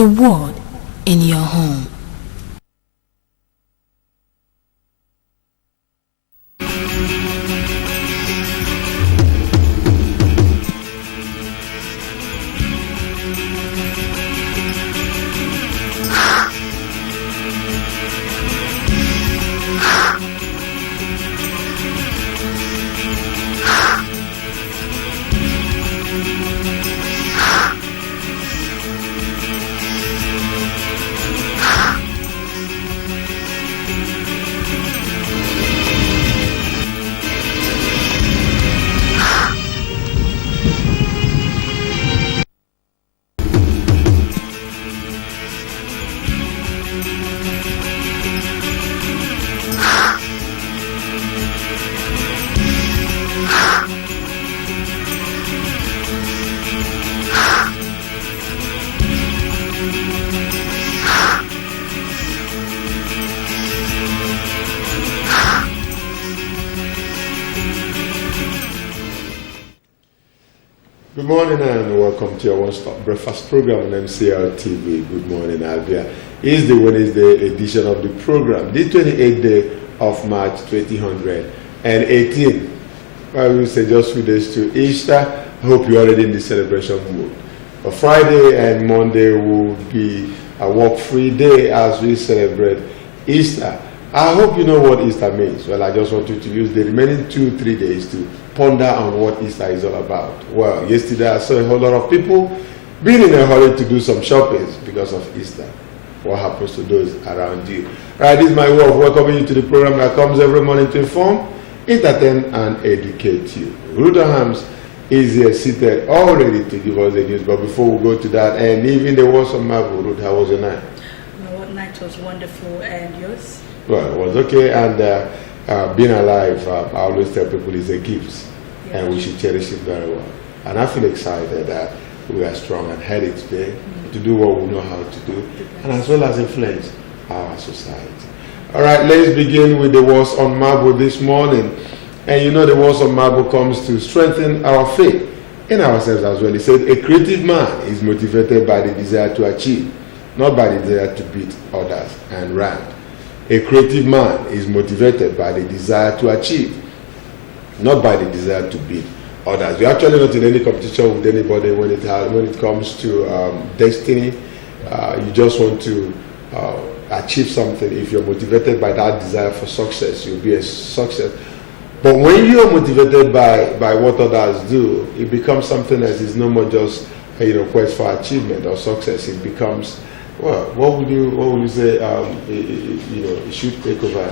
the word in your home. Good morning and welcome to your one-stop breakfast program on MCR TV. Good morning, Abia. It's the Wednesday edition of the program, the 28th day of March 2018. I will say just 2 days to Easter. I hope you're already in the celebration mood. On Friday and Monday will be a work-free day as we celebrate Easter. I hope you know what Easter means. Well, I just want you to use the remaining 2-3 days to ponder on what Easter is all about. Well, yesterday I saw a whole lot of people being in a hurry to do some shopping because of Easter. What happens to those around you? Right, this is my way of welcoming you to the program that comes every morning to inform, entertain, and educate you. Ruth Hams is here seated all ready to give us the news. But before we go to that, and even the words of Marvel, Ruth, how was your night? My night was wonderful, and yours? Well, it was okay, and being alive, I always tell people, is a gift, and we should cherish it very well. And I feel excited that we are strong and healthy today to do what we know how to do, and as well as influence our society. All right, let's begin with the words on Marble this morning. And you know the words on Marble comes to strengthen our faith in ourselves as well. He said, a creative man is motivated by the desire to achieve, not by the desire to beat others and rank. A creative man is motivated by the desire to achieve, not by the desire to beat others. We're actually not in any competition with anybody when it comes to destiny. You just want to achieve something. If you're motivated by that desire for success, you'll be a success. But when you're motivated by what others do, it becomes something else. It's no more just quest for achievement or success. It becomes, well, what would you say? It should take over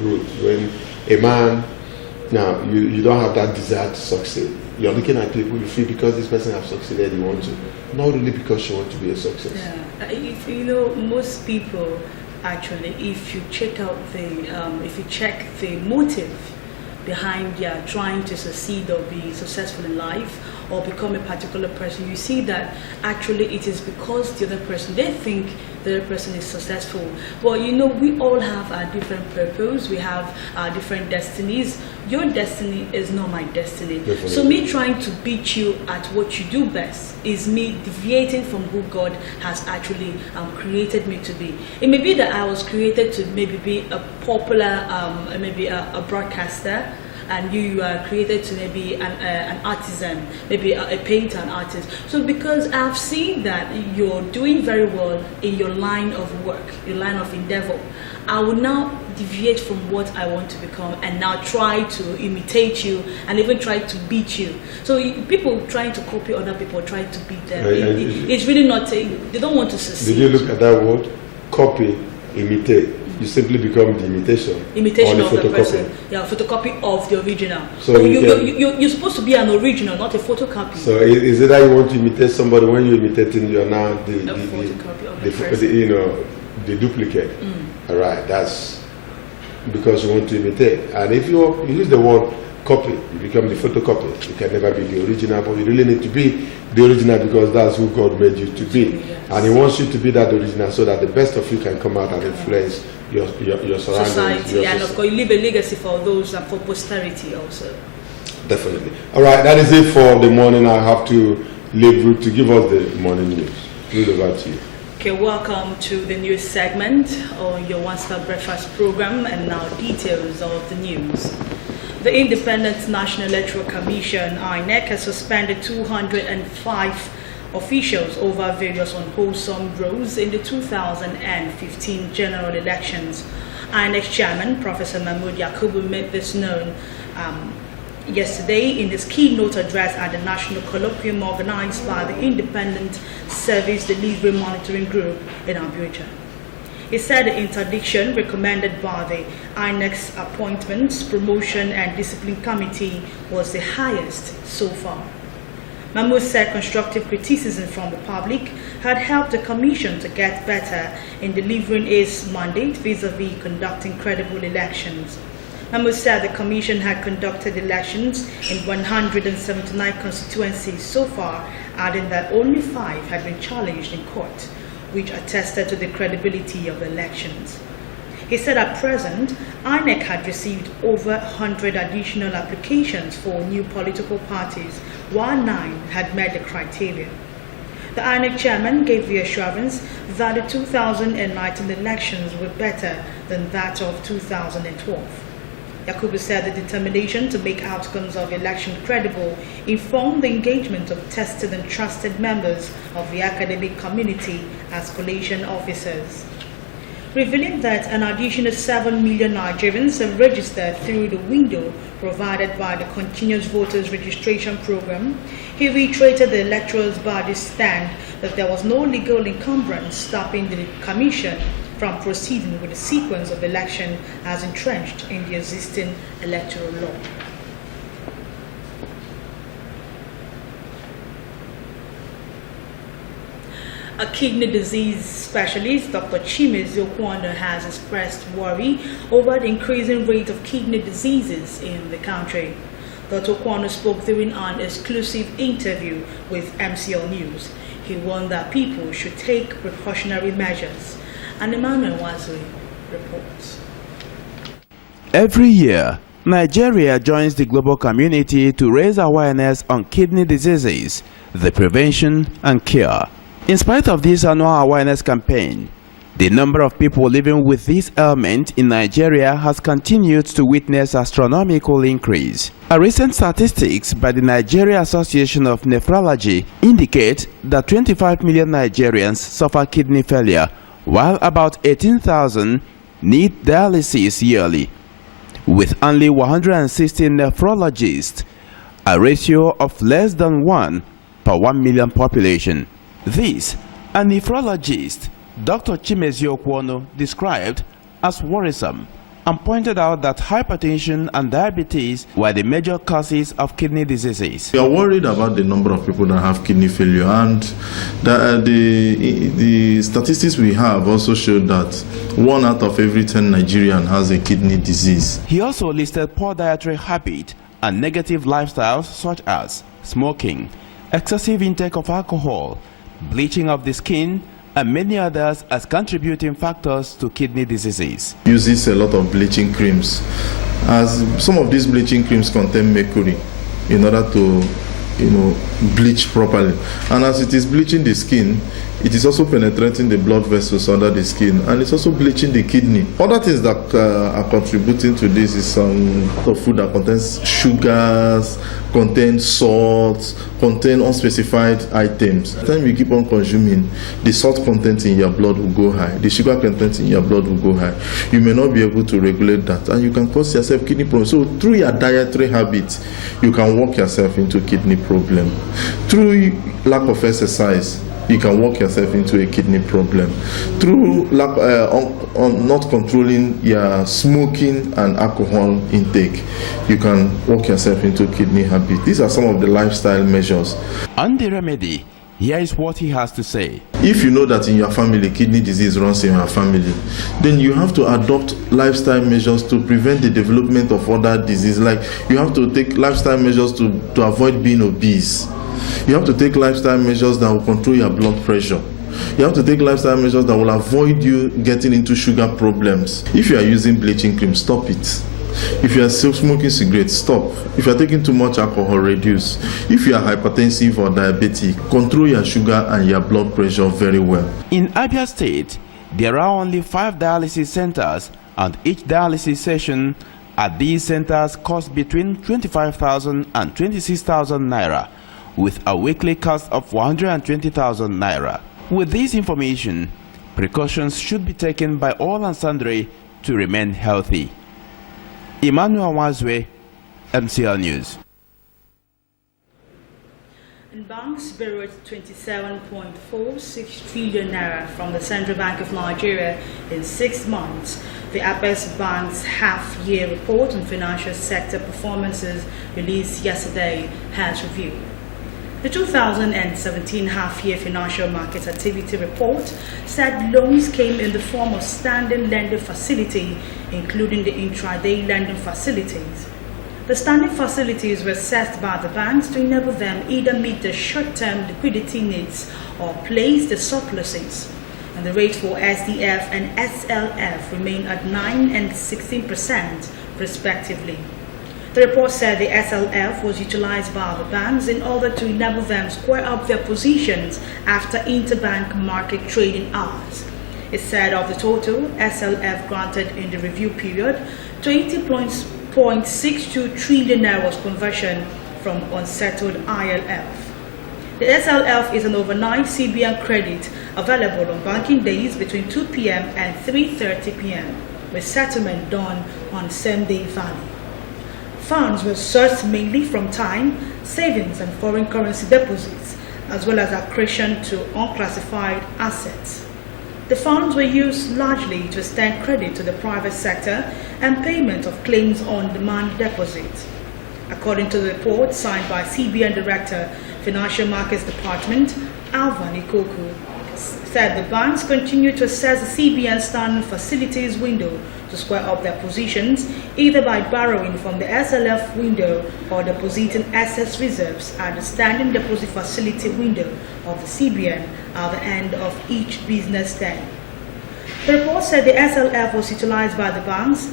root when a man. Now, you don't have that desire to succeed. You're looking at people, you feel because this person has succeeded, you want to. Not really because you want to be a success. Yeah. If most people, actually, if you check the motive behind trying to succeed or be successful in life or become a particular person, you see that actually it is because the other person, they think the other person is successful. Well, we all have our different purpose, we have our different destinies. Your destiny is not my destiny. Definitely. So me trying to beat you at what you do best is me deviating from who God has actually created me to be. It may be that I was created to maybe be a popular, maybe a broadcaster, and you are created to maybe an artisan, maybe a painter, an artist. So because I've seen that you're doing very well in your line of work, your line of endeavor, I will now deviate from what I want to become and now try to imitate you and even try to beat you. So people trying to copy other people, trying to beat them, it's really not, they don't want to succeed. Did you look at that word? Copy, imitate. You simply become the imitation of the person. Yeah, photocopy of the original. So you're supposed to be an original, not a photocopy. So is it that you want to imitate somebody? When you're imitating, you're now the photocopy of the person. The duplicate. All right, that's because you want to imitate. And if you use the word copy, you become the photocopy. You can never be the original, but you really need to be the original because that's who God made you to be. Yes. And He wants you to be that original so that the best of you can come out and influence your surroundings. Society, and of course you leave a legacy for those and for posterity also. Definitely. All right, that is it for the morning. I have to leave Ruth to give us the morning news. Read over to you. Okay, welcome to the news segment on your one-stop breakfast program, and now details of the news. The Independent National Electoral Commission, INEC, has suspended 205 officials over various unwholesome rows in the 2015 general elections. INEC Chairman Professor Mahmood Yakubu made this known yesterday in his keynote address at the National Colloquium organized by the Independent Service Delivery Monitoring Group in Abia. He said the interdiction recommended by the INEC's Appointments, Promotion and Discipline Committee was the highest so far. Mahmoud said constructive criticism from the public had helped the Commission to get better in delivering its mandate vis-à-vis conducting credible elections. Mahmoud said the Commission had conducted elections in 179 constituencies so far, adding that only 5 had been challenged in court, which attested to the credibility of the elections. He said at present, INEC had received over 100 additional applications for new political parties, while 9 had met the criteria. The INEC chairman gave the assurance that the 2019 elections were better than that of 2012. Yakubu said the determination to make outcomes of election credible informed the engagement of tested and trusted members of the academic community as collation officers. Revealing that an additional 7 million Nigerians have registered through the window provided by the Continuous Voters Registration Program, he reiterated the electoral body's stand that there was no legal encumbrance stopping the Commission from proceeding with the sequence of election as entrenched in the existing electoral law. A kidney disease specialist, Dr. Chimezie Okwano, has expressed worry over the increasing rate of kidney diseases in the country. Dr. Okwano spoke during an exclusive interview with MCL News. He warned that people should take precautionary measures. And Emmanuel Wazui reports. Every year, Nigeria joins the global community to raise awareness on kidney diseases, the prevention and cure. In spite of this annual awareness campaign, the number of people living with this ailment in Nigeria has continued to witness astronomical increase. A recent statistics by the Nigeria Association of Nephrology indicate that 25 million Nigerians suffer kidney failure, while about 18,000 need dialysis yearly. With only 160 nephrologists, a ratio of less than 1 per 1 million population. This, a nephrologist, Dr. Chimezie Okwano, described as worrisome and pointed out that hypertension and diabetes were the major causes of kidney diseases. We are worried about the number of people that have kidney failure, and the statistics we have also show that 1 out of every 10 Nigerians has a kidney disease. He also listed poor dietary habit and negative lifestyles such as smoking, excessive intake of alcohol, bleaching of the skin, and many others as contributing factors to kidney diseases. Uses a lot of bleaching creams, as some of these bleaching creams contain mercury in order to bleach properly, and as it is bleaching the skin, it is also penetrating the blood vessels under the skin, and it's also bleaching the kidney. Other things that are contributing to this is some food that contains sugars, contains salts, contain unspecified items. The time you keep on consuming, the salt content in your blood will go high, the sugar content in your blood will go high. You may not be able to regulate that, and you can cause yourself kidney problems. So through your dietary habits, you can walk yourself into kidney problem. Through lack of exercise, you can walk yourself into a kidney problem. Through lack on not controlling your smoking and alcohol intake, you can walk yourself into kidney habit. These are some of the lifestyle measures. On the remedy, here is what he has to say. If you know that in your family kidney disease runs in your family, then you have to adopt lifestyle measures to prevent the development of other diseases. Like you have to take lifestyle measures to avoid being obese. You have to take lifestyle measures that will control your blood pressure. You have to take lifestyle measures that will avoid you getting into sugar problems. If you are using bleaching cream, stop it. If you are still smoking cigarettes, stop. If you are taking too much alcohol, reduce. If you are hypertensive or diabetic, control your sugar and your blood pressure very well. In Abia State, there are only 5 dialysis centers, and each dialysis session at these centers costs between 25,000 and 26,000 naira, with a weekly cost of 120,000 naira. With this information, precautions should be taken by all and sundry to remain healthy. Emmanuel Wazwe, MCL News. And banks borrowed 27.46 trillion naira from the Central Bank of Nigeria in 6 months. The Apex Bank's half-year report on financial sector performances released yesterday has reviewed. The 2017 half-year financial market activity report said loans came in the form of standing lending facility, including the intraday lending facilities. The standing facilities were set by the banks to enable them either meet the short-term liquidity needs or place the surpluses. And the rates for SDF and SLF remain at 9% and 16% respectively. The report said the SLF was utilized by the banks in order to enable them square up their positions after interbank market trading hours. It said of the total SLF granted in the review period, 20.62 trillion naira was conversion from unsettled ILF. The SLF is an overnight CBN credit available on banking days between 2 p.m. and 3:30 p.m. with settlement done on same-day value. Funds were sourced mainly from time, savings and foreign currency deposits, as well as accretion to unclassified assets. The funds were used largely to extend credit to the private sector and payment of claims on demand deposits. According to the report signed by CBN Director, Financial Markets Department, Alvan Ikoku, said the banks continue to assess the CBN standing facilities window to square up their positions, either by borrowing from the SLF window or depositing excess reserves at the standing deposit facility window of the CBN at the end of each business day. The report said the SLF was utilized by the banks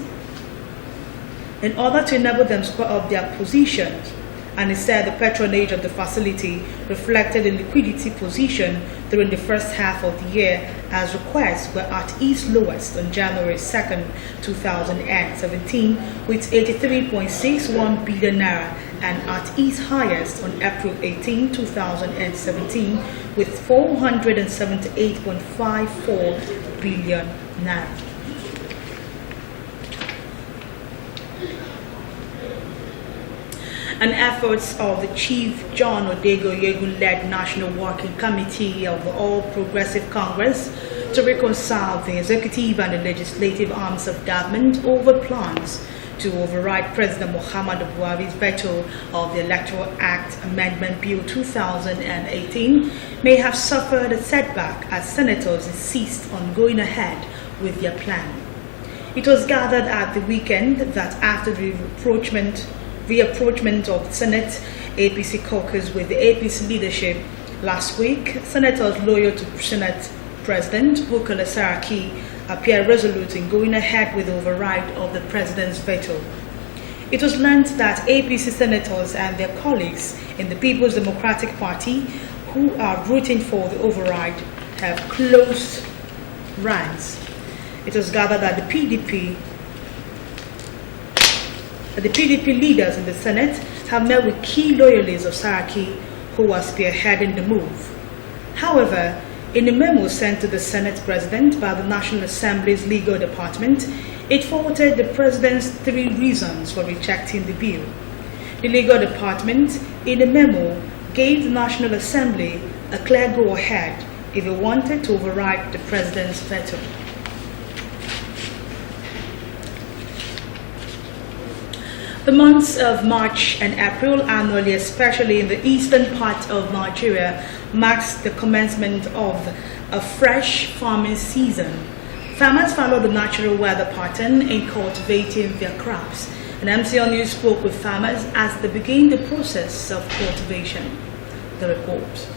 in order to enable them to square up their positions, and it said the patronage of the facility reflected the liquidity position during the first half of the year, as requests were at its lowest on January 2nd, 2017, with 83.61 billion naira, and at its highest on April 18, 2017, with 478.54 billion naira. And efforts of the Chief John Odego-Yegun-led National Working Committee of the All Progressive Congress to reconcile the executive and the legislative arms of government over plans to override President Muhammadu Buhari's veto of the Electoral Act Amendment Bill 2018 may have suffered a setback as senators insist on going ahead with their plan. It was gathered at the weekend that after the reapproachment of the Senate APC caucus with the APC leadership last week, senators loyal to Senate President Bukola Saraki appear resolute in going ahead with the override of the president's veto. It was learned that APC senators and their colleagues in the People's Democratic Party who are rooting for the override have closed ranks. It was gathered that the PDP leaders in the Senate have met with key loyalists of Saraki who are spearheading the move. However, in a memo sent to the Senate President by the National Assembly's Legal Department, it faulted the President's 3 reasons for rejecting the bill. The Legal Department, in a memo, gave the National Assembly a clear go-ahead if it wanted to override the President's veto. The months of March and April annually, especially in the eastern part of Nigeria, marks the commencement of a fresh farming season. Farmers follow the natural weather pattern in cultivating their crops, and MCL News spoke with farmers as they begin the process of cultivation. The report.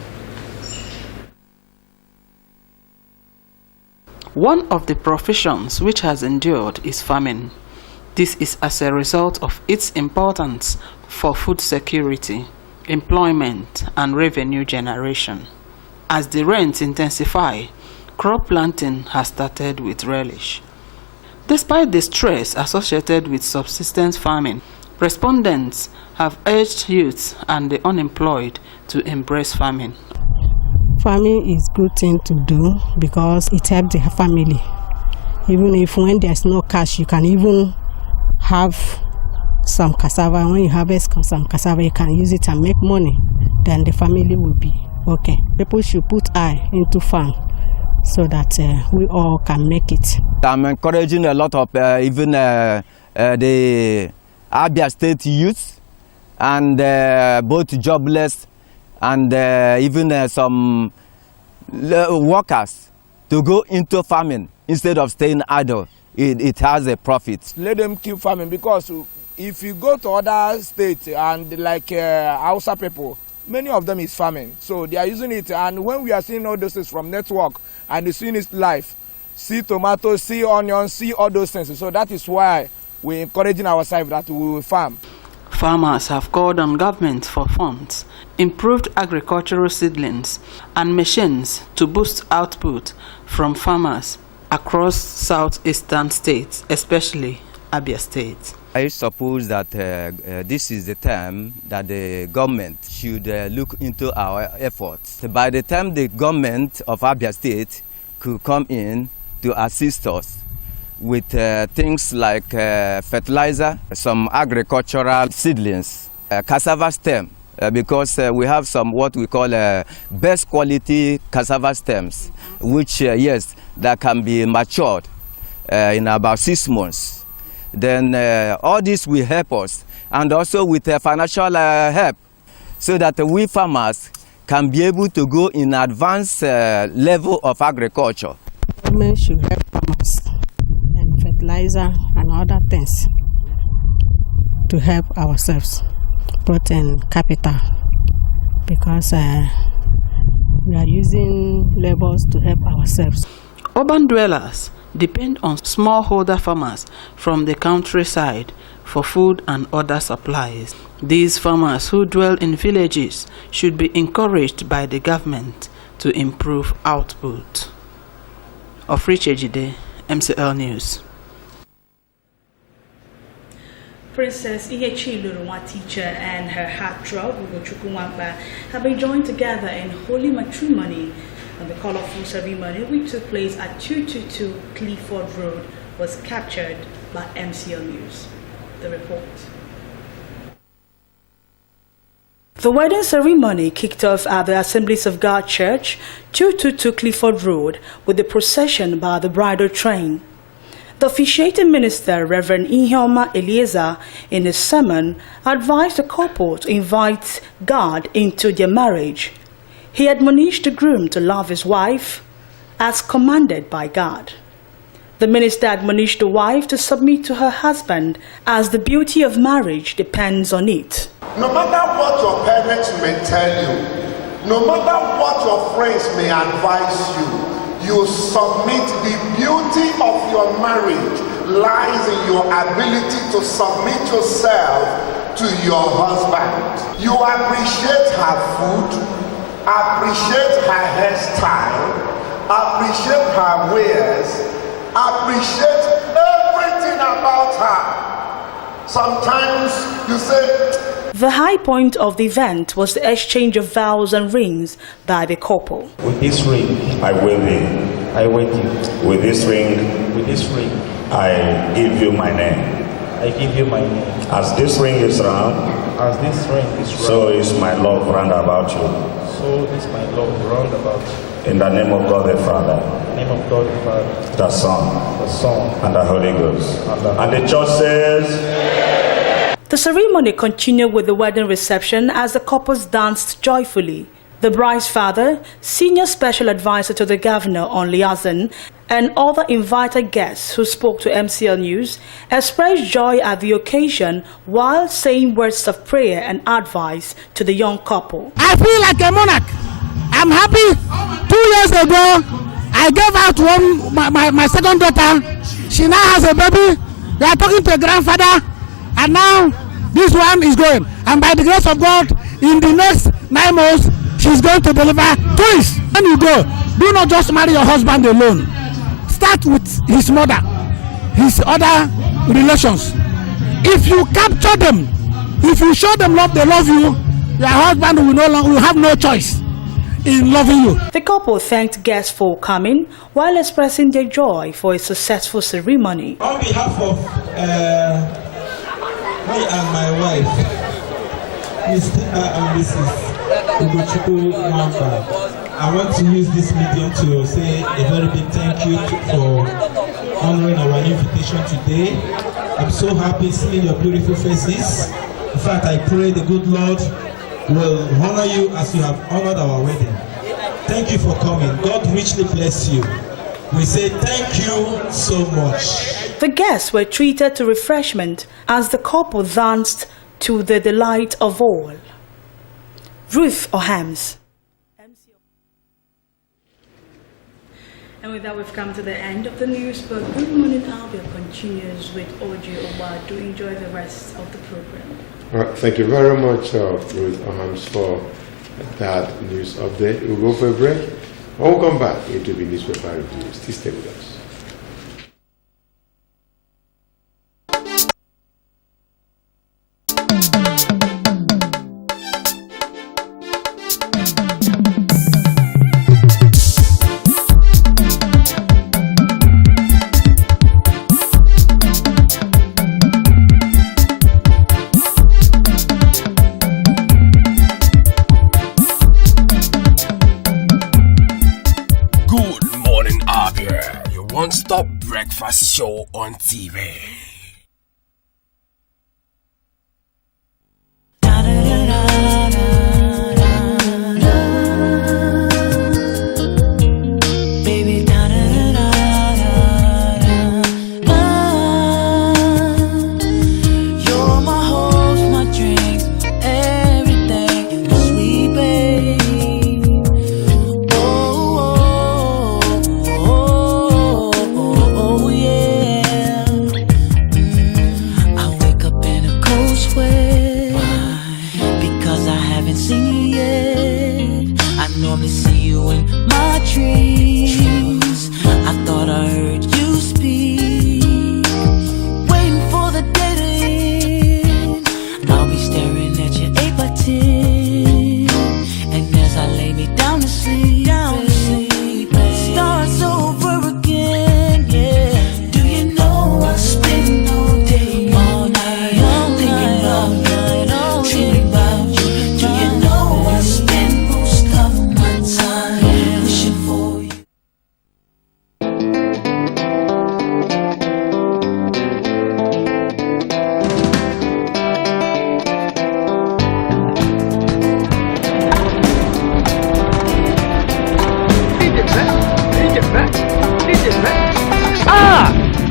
One of the professions which has endured is farming. This is as a result of its importance for food security, employment, and revenue generation. As the rains intensify, crop planting has started with relish. Despite the stress associated with subsistence farming, respondents have urged youth and the unemployed to embrace farming. Farming is a good thing to do because it helps the family. Even if when there's no cash, you can even have some cassava. When you harvest some cassava, you can use it and make money. Then the family will be okay. People should put eye into farm so that we all can make it. I'm encouraging a lot of even the Abia State youth and both jobless and even some workers to go into farming instead of staying idle. It has a profit. Let them keep farming, because if you go to other states and like Hausa people, many of them is farming. So they are using it, and when we are seeing all those things from network and they seeing it live, see tomatoes, see onions, see all those things. So that is why we're encouraging ourselves that we will farm. Farmers have called on government for funds, improved agricultural seedlings, and machines to boost output from farmers across southeastern states, especially Abia State. I suppose that this is the time that the government should look into our efforts. By the time the government of Abia State could come in to assist us with things like fertilizer, some agricultural seedlings, cassava stem, because we have some what we call best quality cassava stems, which, yes, that can be matured in about 6 months. Then all this will help us, and also with financial help, so that we farmers can be able to go in advanced level of agriculture. Government should help farmers and fertilizer and other things to help ourselves, put in capital, because we are using labors to help ourselves. Urban dwellers depend on smallholder farmers from the countryside for food and other supplies. These farmers who dwell in villages should be encouraged by the government to improve output. Ofriche Jide, MCL News. Princess Ihechi Lurunwa teacher and her heartthrob, Ugochukwu Nwamba, have been joined together in holy matrimony. And the colorful ceremony, which took place at 222 Clifford Road, was captured by MCL News. The report. The wedding ceremony kicked off at the Assemblies of God Church, 222 Clifford Road, with the procession by the bridal train. The officiating minister, Reverend Iheoma Eliezer, in his sermon, advised the couple to invite God into their marriage. He admonished the groom to love his wife as commanded by God. The minister admonished the wife to submit to her husband, as the beauty of marriage depends on it. No matter what your parents may tell you, no matter what your friends may advise you, you submit. The beauty of your marriage lies in your ability to submit yourself to your husband. You appreciate her food, appreciate her hairstyle, appreciate her wares, appreciate everything about her. Sometimes you say... The high point of the event was the exchange of vows and rings by the couple. With this ring, I will thee. I wed you. With this ring, I give you my name. I give you my name. As this ring is round, so is my love round about you. So is my love round about you. In the name of God the Father, in the name of God the Father, the Son, and the Holy Ghost. And the church says... The ceremony continued with the wedding reception as the couples danced joyfully. The bride's father, senior special advisor to the governor on liaison, and other invited guests who spoke to MCL News expressed joy at the occasion while saying words of prayer and advice to the young couple. I feel like a monarch. I'm happy. 2 years ago, I gave out my second daughter. She now has a baby. We are talking to a grandfather, and now this one is going. And by the grace of God, in the next 9 months, she's going to deliver twins. When you go, do not just marry your husband alone. Start with his mother, his other relations. If you capture them, if you show them love, they love you, your husband will have no choice in loving you. The couple thanked guests for coming while expressing their joy for a successful ceremony. On behalf of me and my wife, Mr. and Mrs. Ugochukwu Mwamba, I want to use this medium to say a very big thank you for honoring our invitation today. I'm so happy seeing your beautiful faces. In fact, I pray the good Lord will honor you as you have honored our wedding. Thank you for coming. God richly bless you. We say thank you so much. The guests were treated to refreshment as the couple danced to the delight of all. Ruth Ohams. And with that, we've come to the end of the news, but Good Morning Abia continues with Oji Oba. Do enjoy the rest of the program. Thank you very much, Ruth Ohams, for that news update. We'll go for a break. When we come back, it will be newspaper reviews. Please stay with us. One-stop breakfast show on TV.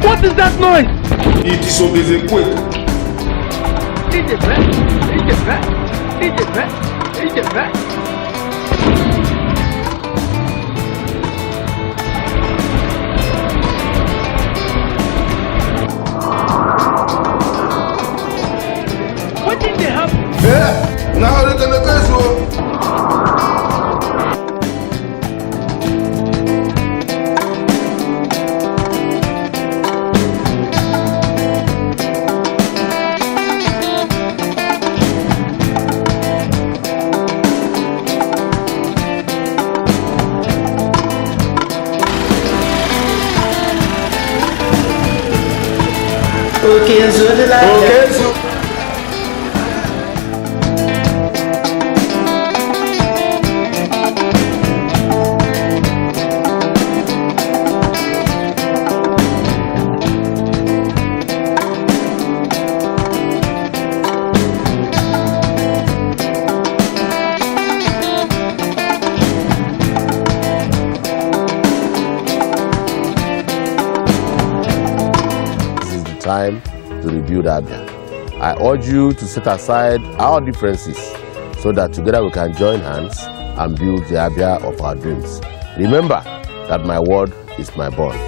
What is that noise? It is obeying quick. What did they happen? Yeah, now they can catch you. Okay, so the light. Okay, so. Time to rebuild Abia. I urge you to set aside our differences so that together we can join hands and build the Abia of our dreams. Remember that my word is my bond.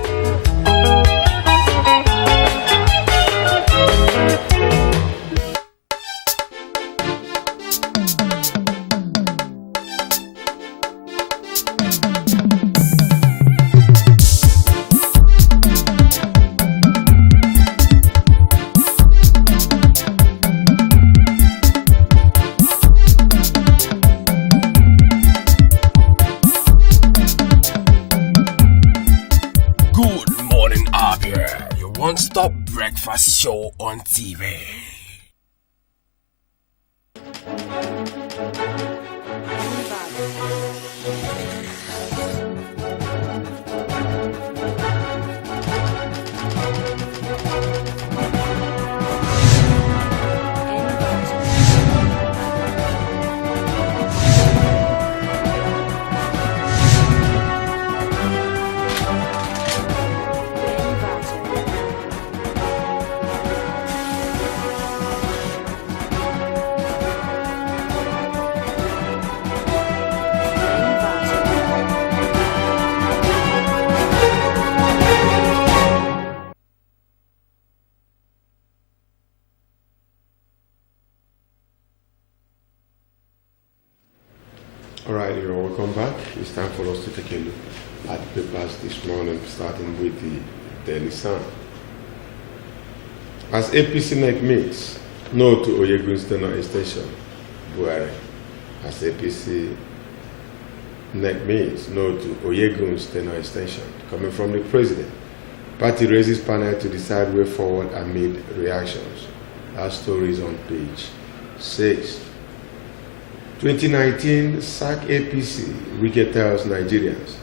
one-stop breakfast show on TV. All right, you're welcome back. It's time for us to take a look at the papers this morning, starting with the Daily Sun. As APC neck meets, no to Oyegun's tenure extension, Buhari. As APC neck meets, no to Oyegun's tenure extension, coming from the president. Party raises panel to decide way forward amid reactions. That story is on page 6. 2019 sack APC, Wike tells Nigerians.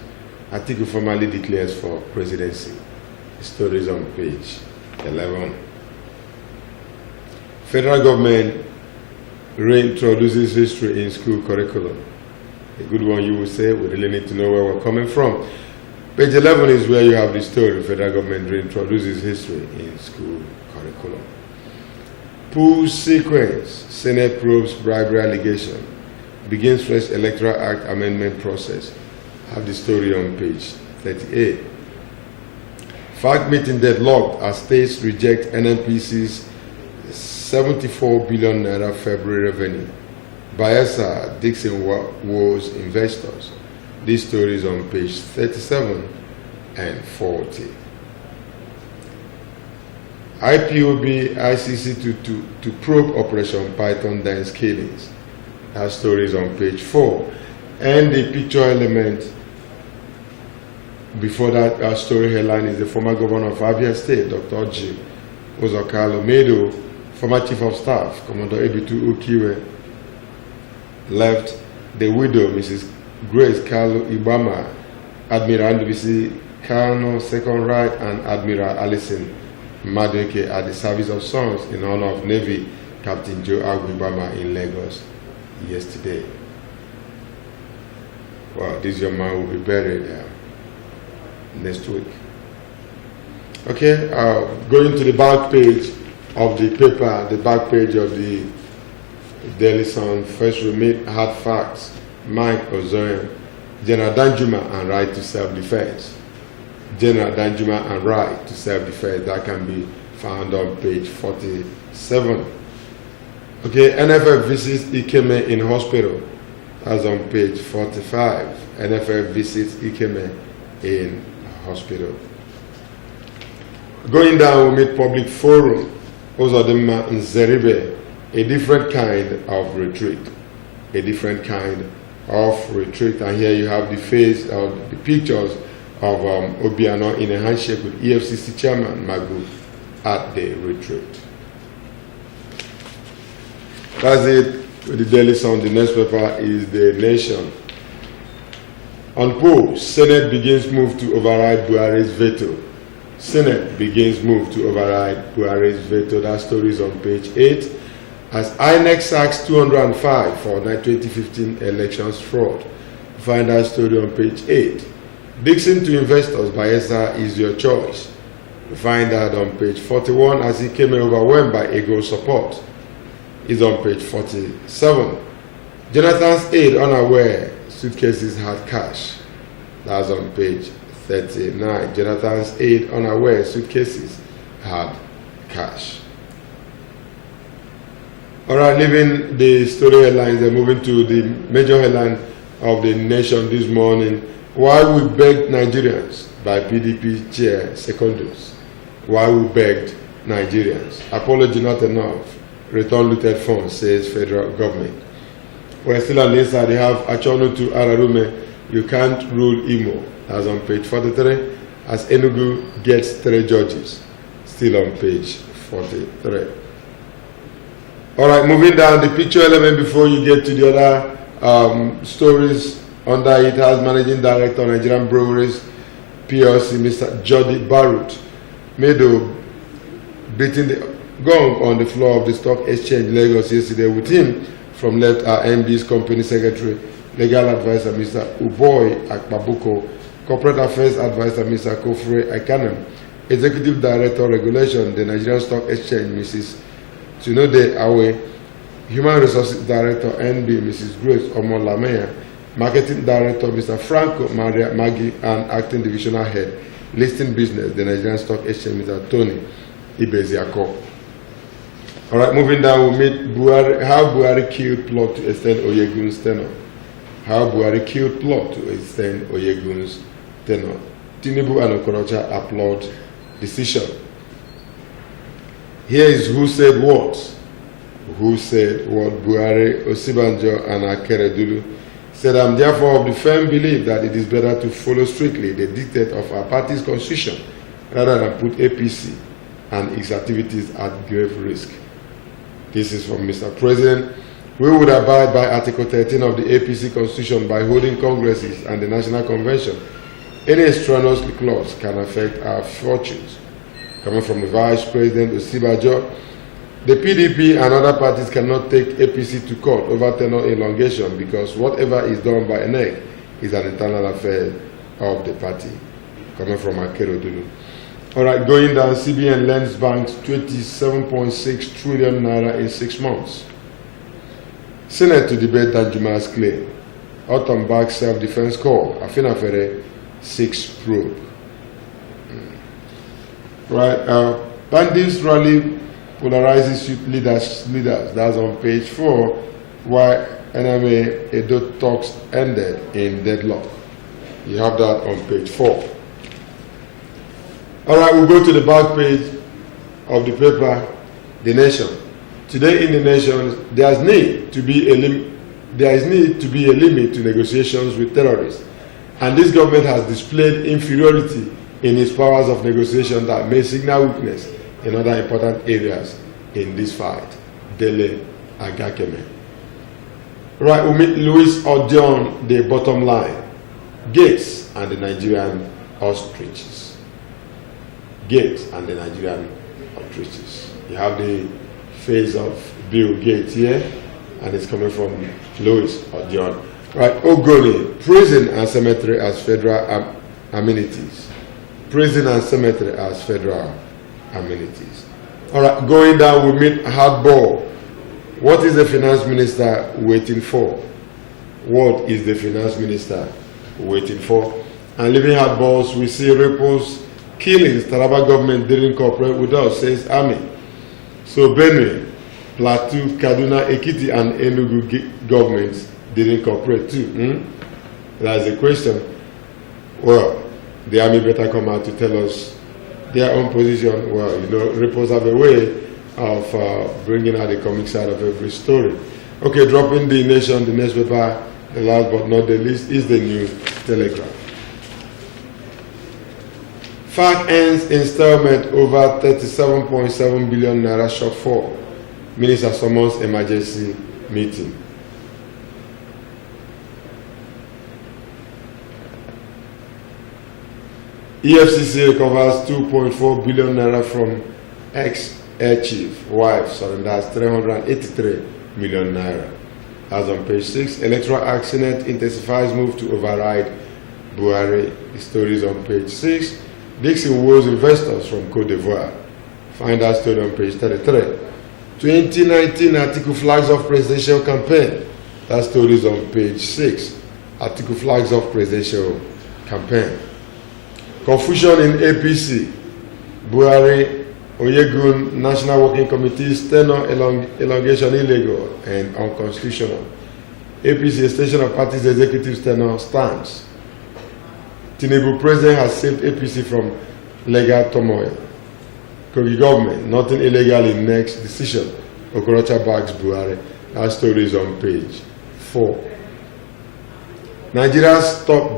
Atiku formally declares for presidency. The story is on page 11. Federal government reintroduces history in school curriculum. A good one, you will say. We really need to know where we're coming from. Page 11 is where you have the story. Federal government reintroduces history in school curriculum. Pool sequence, Senate probes bribery allegation. Begins fresh Electoral Act amendment process. Have the story on page 38. FAC meeting deadlocked as states reject NNPC's 74 billion naira February revenue. Bayelsa, Dixon woes investors. This story is on page 37 and 40. IPOB ICC to probe Operation Python dance killings. That story is on page 4. And the picture element before that story headline is the former governor of Abia State, Dr. G. Ozokalo Medo, former chief of staff, Commodore Ebitu Ukiwe, left the widow, Mrs. Grace Carlo Ibama, Admiral Ndubisi Kano, second right, and Admiral Alison Madueke at the service of sons in honor of Navy Captain Joe Aguibama in Lagos yesterday. Well, this young man will be buried next week. Okay, going to the back page of the paper, the back page of the Daily Sun. First we meet hard facts. Mike Ozoyan, General Danjuma and right to self-defense. General Danjuma and right to self-defense. That can be found on page 47. Okay, NFF visits Ikeme in hospital. That's on page 45. NFF visits Ikeme in hospital. Going down, we meet public forum. Ozodema Nzeribe, a different kind of retreat. A different kind of retreat. And here you have the face of the pictures of Obiano in a handshake with EFCC chairman Magu at the retreat. That's it with the Daily Sun. The next paper is The Nation. On polls, Senate begins move to override Buhari's veto. Senate begins move to override Buhari's veto. That story is on page 8. As INEC sacks 205 for 2015 elections fraud. Find that story on page 8. Dixon to investors, Bayelsa is your choice. Find that on page 41 as he came overwhelmed by ego support. Is on page 47. Jonathan's aide unaware suitcases had cash. That's on page 39. Jonathan's aide unaware suitcases had cash. All right, leaving the story headlines and moving to the major headline of The Nation this morning. Why we begged Nigerians by PDP chair Secondus. Why we begged Nigerians. Apology not enough. Return looted funds, says federal government. We're still on the inside. They have Achono to Ararume. You can't rule Imo. That's on page 43. As Enugu gets 3 judges. still on page 43. All right, moving down, the picture element before you get to the other stories. Under it has Managing Director, Nigerian Breweries PLC, Mr. Jody Barut, made of beating the gong on the floor of the Stock Exchange Lagos yesterday. With him from left are MB's Company Secretary, Legal Advisor Mr. Uboy Akpabuko, Corporate Affairs Advisor Mr. Kofre Akanem, Executive Director Regulation, the Nigerian Stock Exchange, Mrs. Tunode Awe, Human Resources Director NB, Mrs. Grace Omolameya, Marketing Director Mr. Franco Maria Maggi, and Acting Divisional Head, Listing Business, the Nigerian Stock Exchange, Mr. Tony Ibeziako. All right, moving down, we meet Buhari, how Buhari killed plot to extend Oyegun's tenure. How Buhari killed plot to extend Oyegun's tenure. Tinubu and Okorocha applaud decision. Here is who said what. Who said what? Buhari, Osibanjo, and Akeredolu said, I'm therefore of the firm belief that it is better to follow strictly the dictate of our party's constitution rather than put APC and its activities at grave risk. This is from Mr. President. We would abide by Article 13 of the APC Constitution by holding congresses and the National Convention. Any extraneous clause can affect our fortunes. Coming from the Vice President Osibanjo, the PDP and other parties cannot take APC to court over tenure elongation because whatever is done by NEC is an internal affair of the party. Coming from Akeredolu. All right, going down, CBN lends banks 27.6 trillion naira in 6 months. Senate to debate Danjuma's claim. Autumn back self-defense call. Afinafere 6 probe. Right, bandits rally polarizes youth leaders. That's on page 4. Why NMA Edo talks ended in deadlock. You have that on page 4. All right, we'll go to the back page of the paper, The Nation. Today in The Nation, there is need to be a limit to negotiations with terrorists. And this government has displayed inferiority in its powers of negotiation that may signal weakness in other important areas in this fight. Dele Agakeme. Right, we meet Louis Odion, the bottom line. Gates and the Nigerian ostriches. Gates and the Nigerian ostriches. You have the face of Bill Gates here, and it's coming from Louis Odion. Right, Ogoni, prison and cemetery as federal amenities. Prison and cemetery as federal amenities. All right, going down, we meet hardball. What is the finance minister waiting for? What is the finance minister waiting for? And leaving hardballs, we see repos, killings. Taraba government didn't cooperate with us, says Army. So Benue, Plateau, Kaduna, Ekiti, and Enugu governments didn't cooperate too. That's a question. Well, the Army better come out to tell us their own position. Well, you know, reports have a way of bringing out the comic side of every story. Okay, dropping The Nation, the next paper, the last but not the least, is the New Telegraph. FARC ends installment over 37.7 billion naira shortfall. Minister summons emergency meeting. EFCC recovers 2.4 billion naira from ex-air chief. Wife surrenders 383 million naira. As on page 6, Electoral Act Senate intensifies move to override Buhari. The story is on page 6. Dixon woos investors from Cote d'Ivoire. Find that story on page 33. 2019 Atiku flags off presidential campaign. That story is on page 6. Atiku flags off presidential campaign. Confusion in APC. Buhari, Oyegun, National Working Committee's tenure elongation illegal and unconstitutional. APC extension of party's executive's tenure stands. Tinubu president has saved APC from legal turmoil. Kogi government, nothing illegal in next decision. Okorocha backs Buhari. That story is on page 4. Nigeria's top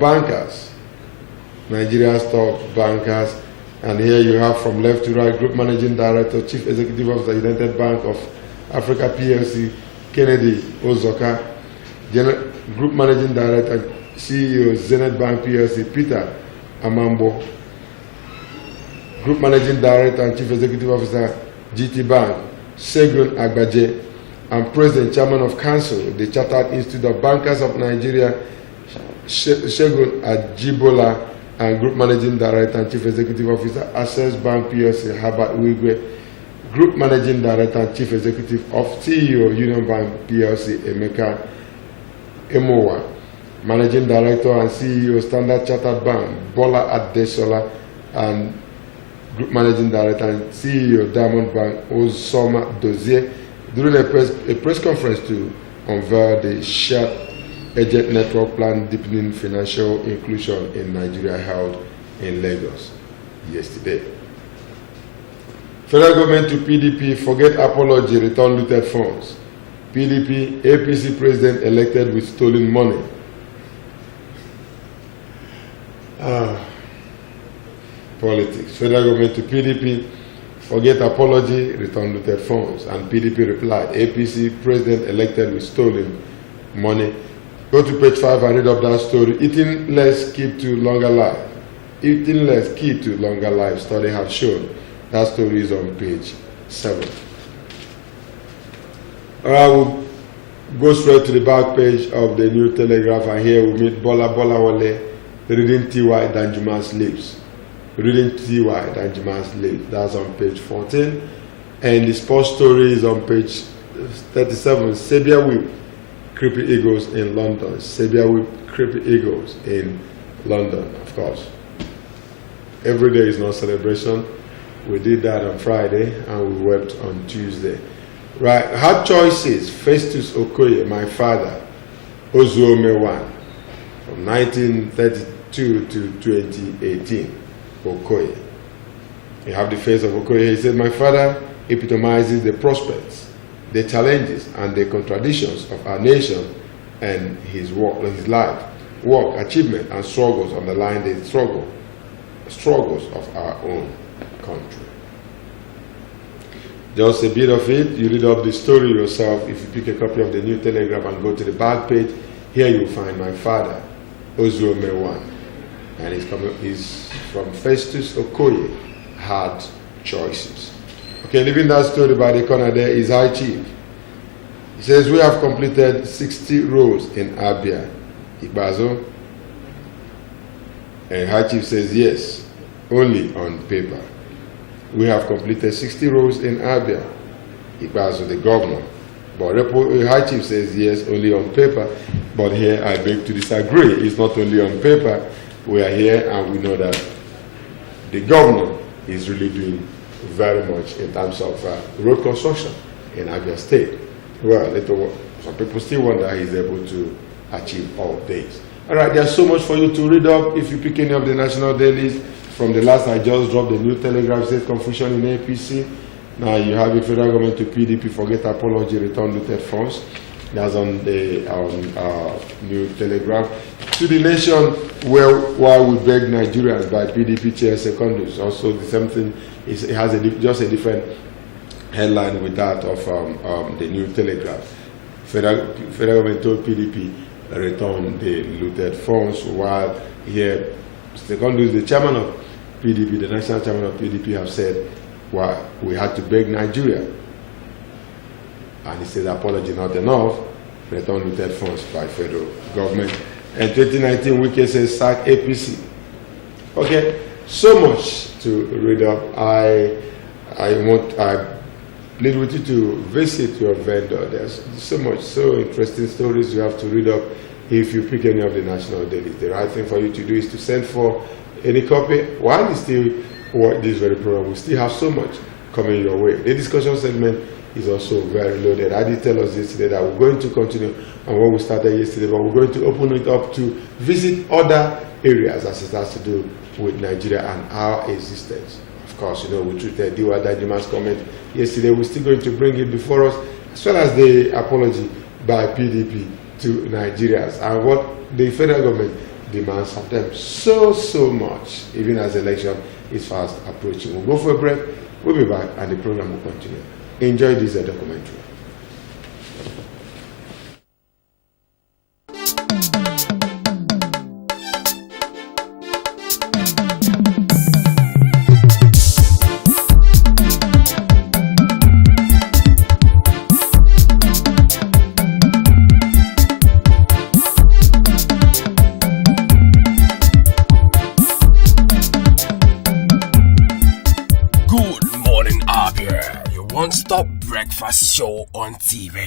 bankers And here you have from left to right, Group Managing Director, Chief Executive Officer, United Bank of Africa PLC, Kennedy Ozoka, Group Managing Director, CEO, Zenith Bank PLC, Peter Amambo, Group Managing Director and Chief Executive Officer, GT Bank, Segun Agbaje, and President Chairman of Council, the Chartered Institute of Bankers of Nigeria, Segun Ajibola, and Group Managing Director and Chief Executive Officer, Access Bank PLC, Herbert Wigwe, Group Managing Director and Chief Executive of CEO, Union Bank PLC, Emeka Emowa, Managing Director and CEO, Standard Chartered Bank, Bola Adesola, and Group Managing Director and CEO, Diamond Bank, Osoma Dozier, during a press conference to unveil the Shared Agent Network Plan Deepening Financial Inclusion in Nigeria held in Lagos yesterday. Federal government to PDP, forget apology, return looted funds. PDP, APC president elected with stolen money. Politics. Federal government to PDP, forget apology, return looted funds. And PDP replied, APC president elected with stolen money. Go to page 5 and read up that story. Eating less, key to longer life. Eating less, key to longer life. Study have shown. That story is on page 7. I will go straight to the back page of the New Telegraph, and here we meet Bola Wale reading T.Y. Danjuma's lips. Reading T.Y. Danjuma's lips. That's on page 14. And the sports story is on page 37. Sabia whip creepy eagles in London. Sabia whip creepy eagles in London, of course. Every day is not celebration. We did that on Friday and we wept on Tuesday. Right, hard choices. Festus Okoye, my father, Ozuome 1, from 1932 to 2018. Okoye. You have the face of Okoye. He said, my father epitomizes the prospects, the challenges, and the contradictions of our nation and his work, his life, work, achievement, and struggles underline the struggles of our own country. Just a bit of it. You read up the story yourself. If you pick a copy of the New Telegraph and go to the back page, here you'll find my father, Ozuome 1. And he's from Festus Okoye, Hard Choices. Okay, leaving that story by the corner there is High Chief. He says, we have completed 60 roads in Abia, Ikbazo. And High Chief says, yes, only on paper. We have completed 60 roads in Abia, Ikbazo, the governor. But High Chief says, yes, only on paper. But here I beg to disagree. It's not only on paper. We are here and we know that the governor is really doing very much in terms of road construction in Abia State. Well, some people still wonder how he's able to achieve all this. All right, there's so much for you to read up. If you pick any of the national dailies, from the last I just dropped, the New Telegraph says confusion in APC. Now you have the federal government to PDP, forget apology, return looted funds. That's on the New Telegraph. To the Nation, why we beg Nigerians by PDP chair secondus. Also the same thing. It has just a different headline with that of the New Telegraph. Federal government told PDP return the looted funds, while here secondus, the chairman of PDP, the national chairman of PDP, have said, well, we had to beg Nigeria. And he said, apology not enough, return looted funds by federal government. And 2019, Wike says, sack APC. Okay, so much to read up. I plead with you to visit your vendor. There's so much, so interesting stories you have to read up if you pick any of the national dailies. The right thing for you to do is to send for any copy. While you still watch this very program, we still have so much coming your way. The discussion segment is also very loaded. I did tell us yesterday that we're going to continue on what we started yesterday, but we're going to open it up to visit other areas as it has to do with Nigeria and our existence. Of course, we treated Diwa Dajima's comment yesterday. We're still going to bring it before us, as well as the apology by PDP to Nigerians and what the federal government demands of them so much, even as the election is fast approaching. We'll go for a break. We'll be back and the program will continue. Enjoy this documentary. Good morning, Abia. Your one-stop breakfast show on TV.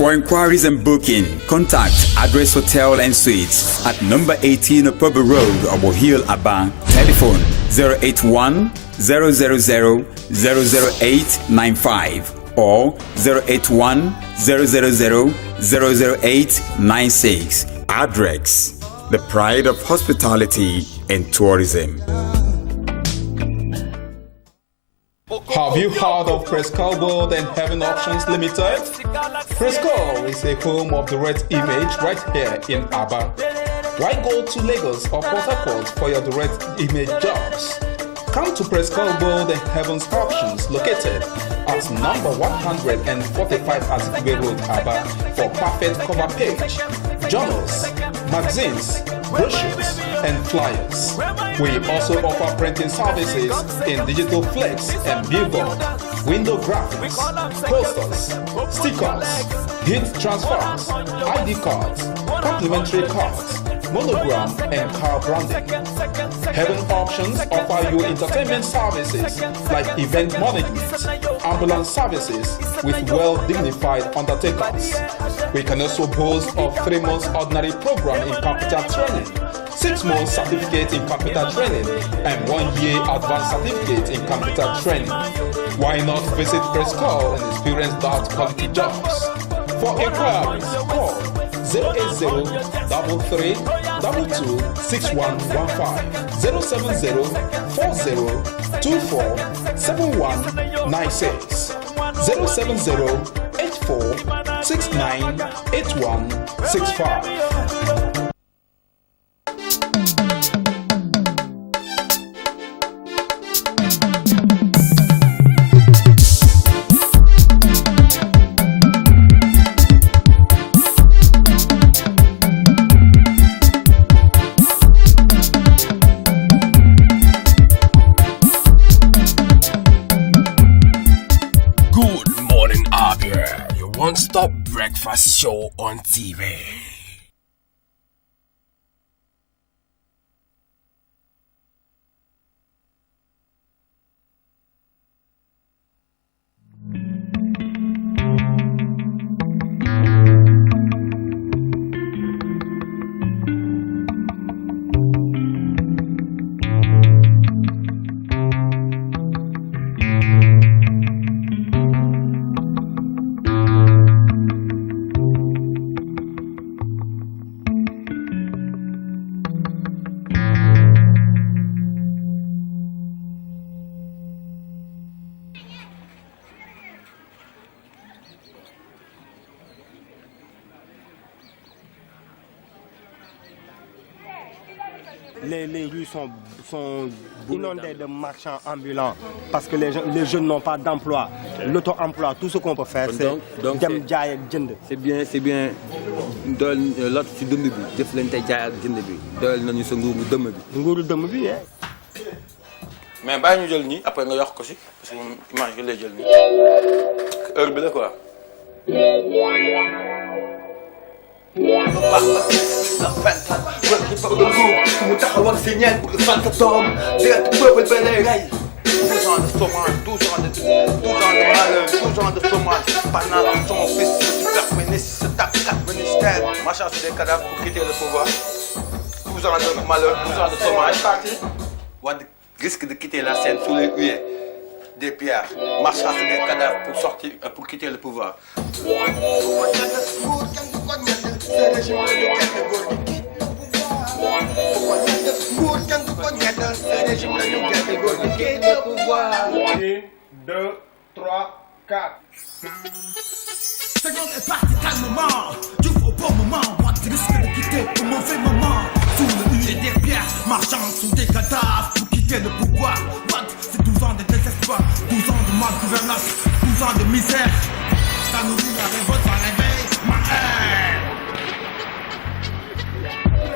For inquiries and booking, contact Address Hotel and Suites at number 18 Upper Road, Obo Hill, Aba. Telephone 081 000 00895 or 081 000 00896. Address, the pride of hospitality and tourism. Have you heard of Prescal World and Heaven Options Limited? Prescal is a home of the red image right here in Abia. Why go to Lagos or Port Harcourt for your direct image jobs? Come to Prescal World and Heaven's Options located at number 145 Azikiwe Road, Abia for perfect cover page, journals, magazines, brochures, and flyers. We also offer printing services in digital flex and billboard, window graphics, posters, stickers, heat transfers, ID cards, complimentary cards, monogram, and car branding. Heaven Options offer you entertainment services like event management, ambulance services with well-dignified undertakers. We can also boast of 3 months ordinary program in computer training, 6 months certificate in computer training, and 1 year advanced certificate in computer training. Why not visit Prescal and experience that quality jobs? For inquiries, call 080-33-22-6115, 070-40-24-7196, 070-84-69-8165. One-stop breakfast show on TV. Les rues sont inondées de marchands ambulants parce que les jeunes n'ont pas d'emploi. L'auto-emploi, tout ce qu'on peut faire, c'est dem jaay ak jënd. C'est bien dool lot ci dënd bi def leen tay jaay ak jënd bi dool nañu sa nguuru dëmm bi. Nguuru dëmm bi mais bàyyi ñu jël nii après nga yokk ko si parce que image bi lay jël nii heure bi la quoi. la fental wër ci peuple nguur su mu taxawal si ñeen pour fal sa doom direct peuple ba lay rey 12 ans de chômage 12 ans de malheur 12 ans de chômage pendant que son fils se superministre se tape 4 ministères marchant sur des cadavres pour quitter le pouvoir 12 ans de malheur 12 ans de chômage Wade risque de quitter la scène sous les huées des pierres, marchant sur des cadavres pour quitter le pouvoir. Une, deux, trois, quatre. Seconde est parti calmement, j'ouvre au bon moment, Watt risque de quitter au mauvais moment. Sous le huée des pierres, marchant sous des cadavres pour quitter le pouvoir. Watt, c'est 12 ans de désespoir, 12 ans de malgouvernance, 12 ans de misère. Ça nourrit la révolte, ça réveille ma haine.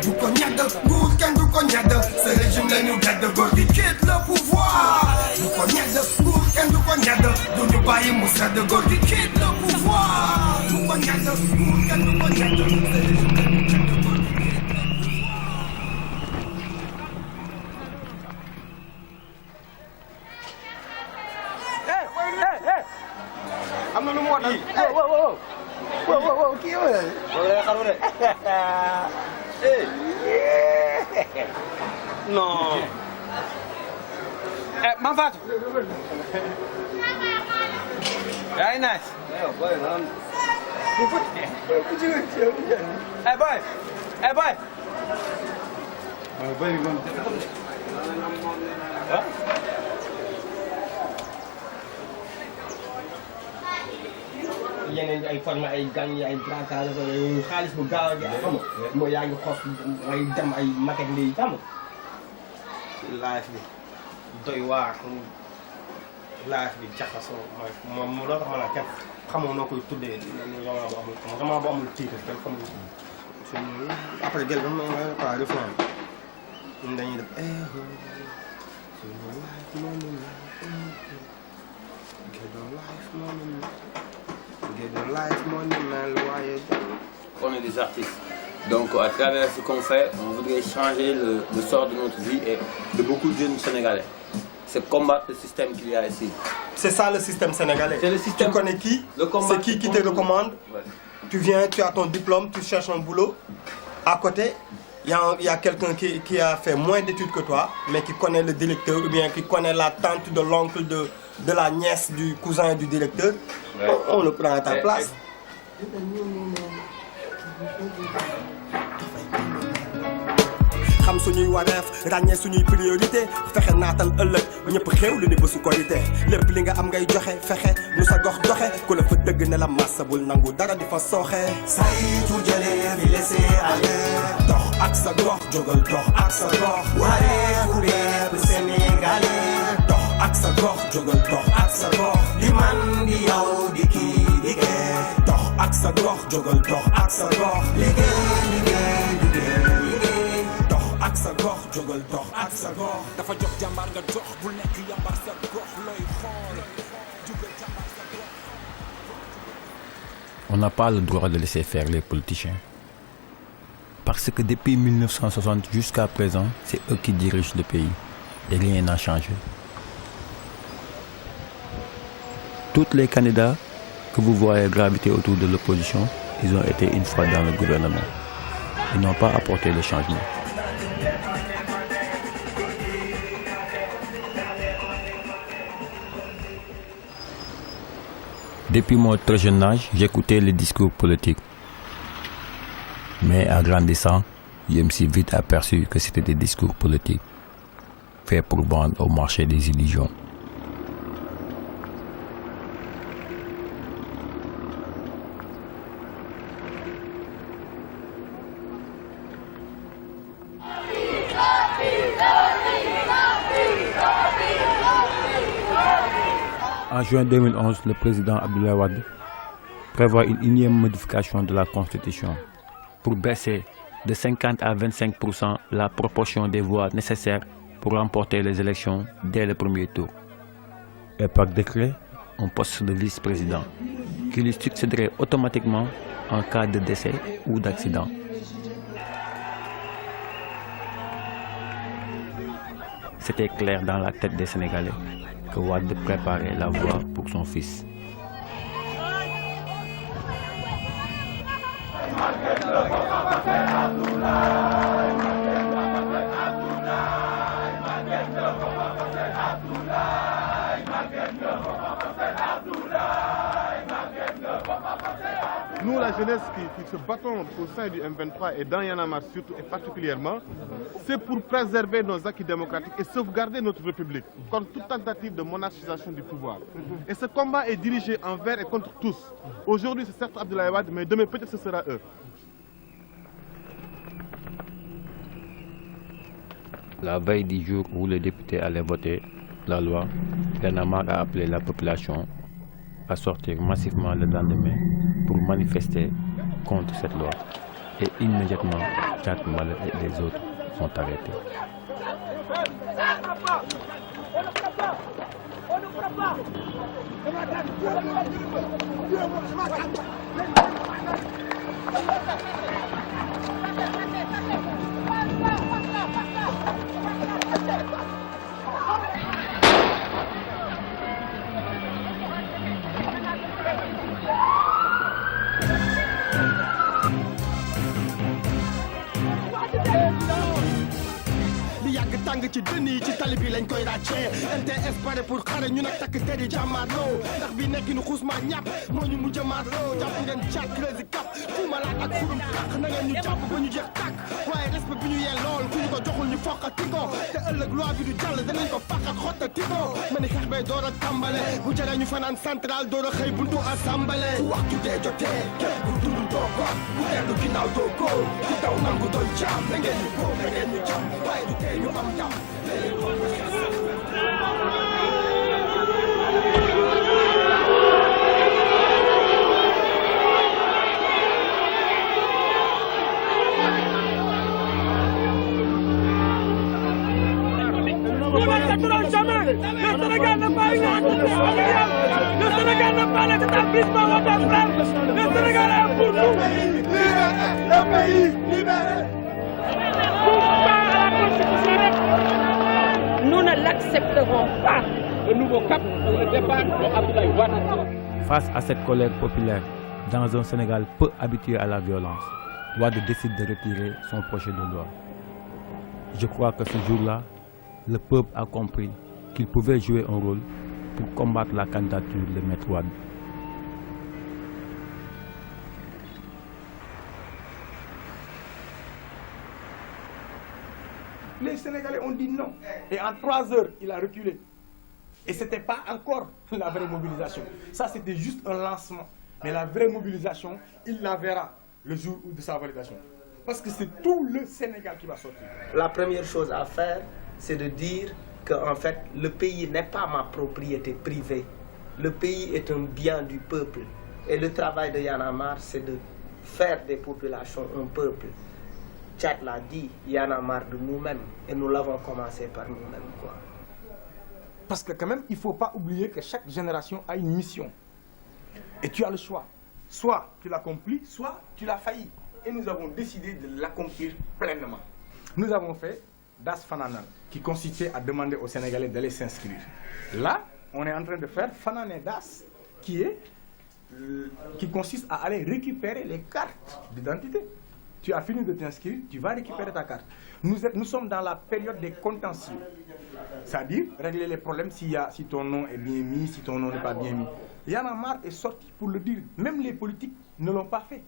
Du cognac, Gourkan du cognac, ce régime de nous garde de quitte le pouvoir. Du cognac, Gourkan du cognac, de nous bailler moussa de Gordi quitte le pouvoir. Du cognac, Gourkan du cognac, ce régime de nous garde de am na lu mu wax nag. Wow, kii wala. Wala xaru de. Non. Man Fatou. Very nice. Boy, man. Hey boy. Hey boy. Boy, man. Huh? yeneen ay forme ay gang yi ay braquage xaalis bu gaaw a xam nga mooy yaa ngi xos ay dem ay maquette lii xam nga live bi doy waar live bi jaxasoo mooy moom loo tax ma la kenn xamoo noo koy tuddee jamono bu amul titre kenn xamul suñu après gel ba ma quoi refrain dañuy def On est des artistes. Donc à travers ce qu'on fait, on voudrait changer le sort de notre vie et de beaucoup de jeunes Sénégalais. C'est combattre le système qu'il y a ici. C'est ça le système sénégalais. C'est le système. Tu connais qui? C'est qui te recommande? Ouais. Tu viens, tu as ton diplôme, tu cherches un boulot. À côté, il y a quelqu'un qui a fait moins d'études que toi, mais qui connaît le directeur ou bien qui connaît la tante de l'oncle de la nièce du cousin et du directeur. Ouais. On le prend à ta place. xam suñuy wareef ràññee suñuy priorité fexe naatal ëllëg ba ñëpp xew lu ni bésu korité lépp li nga am ngay joxe fexe lu sa gox doxe ku la fa dëgg ne la massa bul nangu dara di fa sooxe saytu jëlee bi laisser aller dox ak sa gox jógal dox ak sa gox wareefu bépp sénégalais dox ak sa gox jógal dox ak sa gox di man di yow di kii di kee dox ak sa gox jógal dox ak sa gox liggéey liggéey liggéey dox ak sa gox jógal dox ak sa gox dafa jox jàmbaar nga dox bu nekk yambar sa gox looy xool jógal jàmbaar sa gox. On n'a pas le droit de laisser faire les politiciens. Parce que depuis 1960 jusqu'à présent, c'est eux qui dirigent le pays. Et rien n'a changé. Tous les candidats que vous voyez graviter autour de l'opposition, ils ont été une fois dans le gouvernement. Ils n'ont pas apporté le changement. Depuis mon très jeune âge, j'écoutais les discours politiques. Mais en grandissant, je me suis vite aperçu que c'était des discours politiques faits pour vendre au marché des illusions. En juin 2011, le président Abdoulaye Wade prévoit une énième modification de la Constitution pour baisser de 50 à 25% la proportion des voix nécessaires pour remporter les élections dès le premier tour. Et par décret, un poste de vice-président qui lui succéderait automatiquement en cas de décès ou d'accident. c'était clair dans la tête des Sénégalais que Wade préparait la voie pour son fils. Nous, la jeunesse qui se battons au sein du M23 et dans Y'en a marre surtout et particulièrement, c'est pour préserver nos acquis démocratiques et sauvegarder notre République contre toute tentative de monarchisation du pouvoir. Et ce combat est dirigé envers et contre tous. Aujourd'hui, c'est certes Abdoulaye Wade, mais demain peut-être ce sera eux. La veille du jour où les députés allaient voter la loi, Y'en a marre a appelé la population à sortir massivement le lendemain pour manifester contre cette loi. Et immédiatement, Tchad Malé et les autres sont arrêtés. tàng ci dënn yi ci tali bi lañ koy ràccee MTS pare pour xare ñu nag takk teri jàmmaarloo ndax bi nekk nu xuusma ñàpp moo ñu mujj maarloo jàpp ngeen caat Crazy Cap fu malaat ak furum tàq na ngeen ñu jàpp ba ñu jeex tàkk waaye respect bi ñu yee lool ku ñu ko joxul ñu foqati ko te ëllëg loi bi du jàll danañ ko fàqat xottati ko ma ni xeex bay door a tàmbale bu jaree ñu fanaan central door a xëy buntu assemblée bu waxtu dee jotee képp ku dund doo ko bu dellu ginnaaw doo ko ku daw nangu doon jaam na ngeen ñu ko na ngeen ñu jàmm waaye du tee ñu am jàmm Nous n'accepterons jamais. Le Sénégal n'a pas une industrielle. Le Sénégal n'a pas l'établissement de notre frère. Le Sénégal est pour nous. Le pays libéré. Nous ne l'accepterons pas. Le nouveau cap pour le départ de Abdoulaye Wade. Face à cette colère populaire, dans un Sénégal peu habitué à la violence, Wade décide de retirer son projet de loi. Je crois que ce jour-là, le peuple a compris qu'il pouvait jouer un rôle pour combattre la candidature de Maître Wade. Les Sénégalais ont dit non. Et en 3 heures, il a reculé. Et ce n'était pas encore la vraie mobilisation. Ça, c'était juste un lancement. Mais la vraie mobilisation, il la verra le jour de sa validation. Parce que c'est tout le Sénégal qui va sortir. La première chose à faire, c'est de dire que en fait, le pays n'est pas ma propriété privée. Le pays est un bien du peuple. Et le travail de Y'en a marre, c'est de faire des populations un peuple. Tchad l'a dit, Y'en a marre de nous-mêmes. Et nous l'avons commencé par nous-mêmes, quoi. Parce que quand même, il ne faut pas oublier que chaque génération a une mission. Et tu as le choix. Soit tu l'accomplis, soit tu l'as failli. Et nous avons décidé de l'accomplir pleinement. Nous avons fait Das Fananan, qui consistait à demander aux Sénégalais d'aller s'inscrire. Là, on est en train de faire Fanané Das, qui consiste à aller récupérer les cartes d'identité. Tu as fini de t'inscrire, tu vas récupérer ta carte. Nous sommes dans la période des contentieux. C'est-à-dire régler les problèmes si ton nom est bien mis, si ton nom n'est pas bien mis. Y'en a marre est sorti pour le dire. Même les politiques ne l'ont pas fait.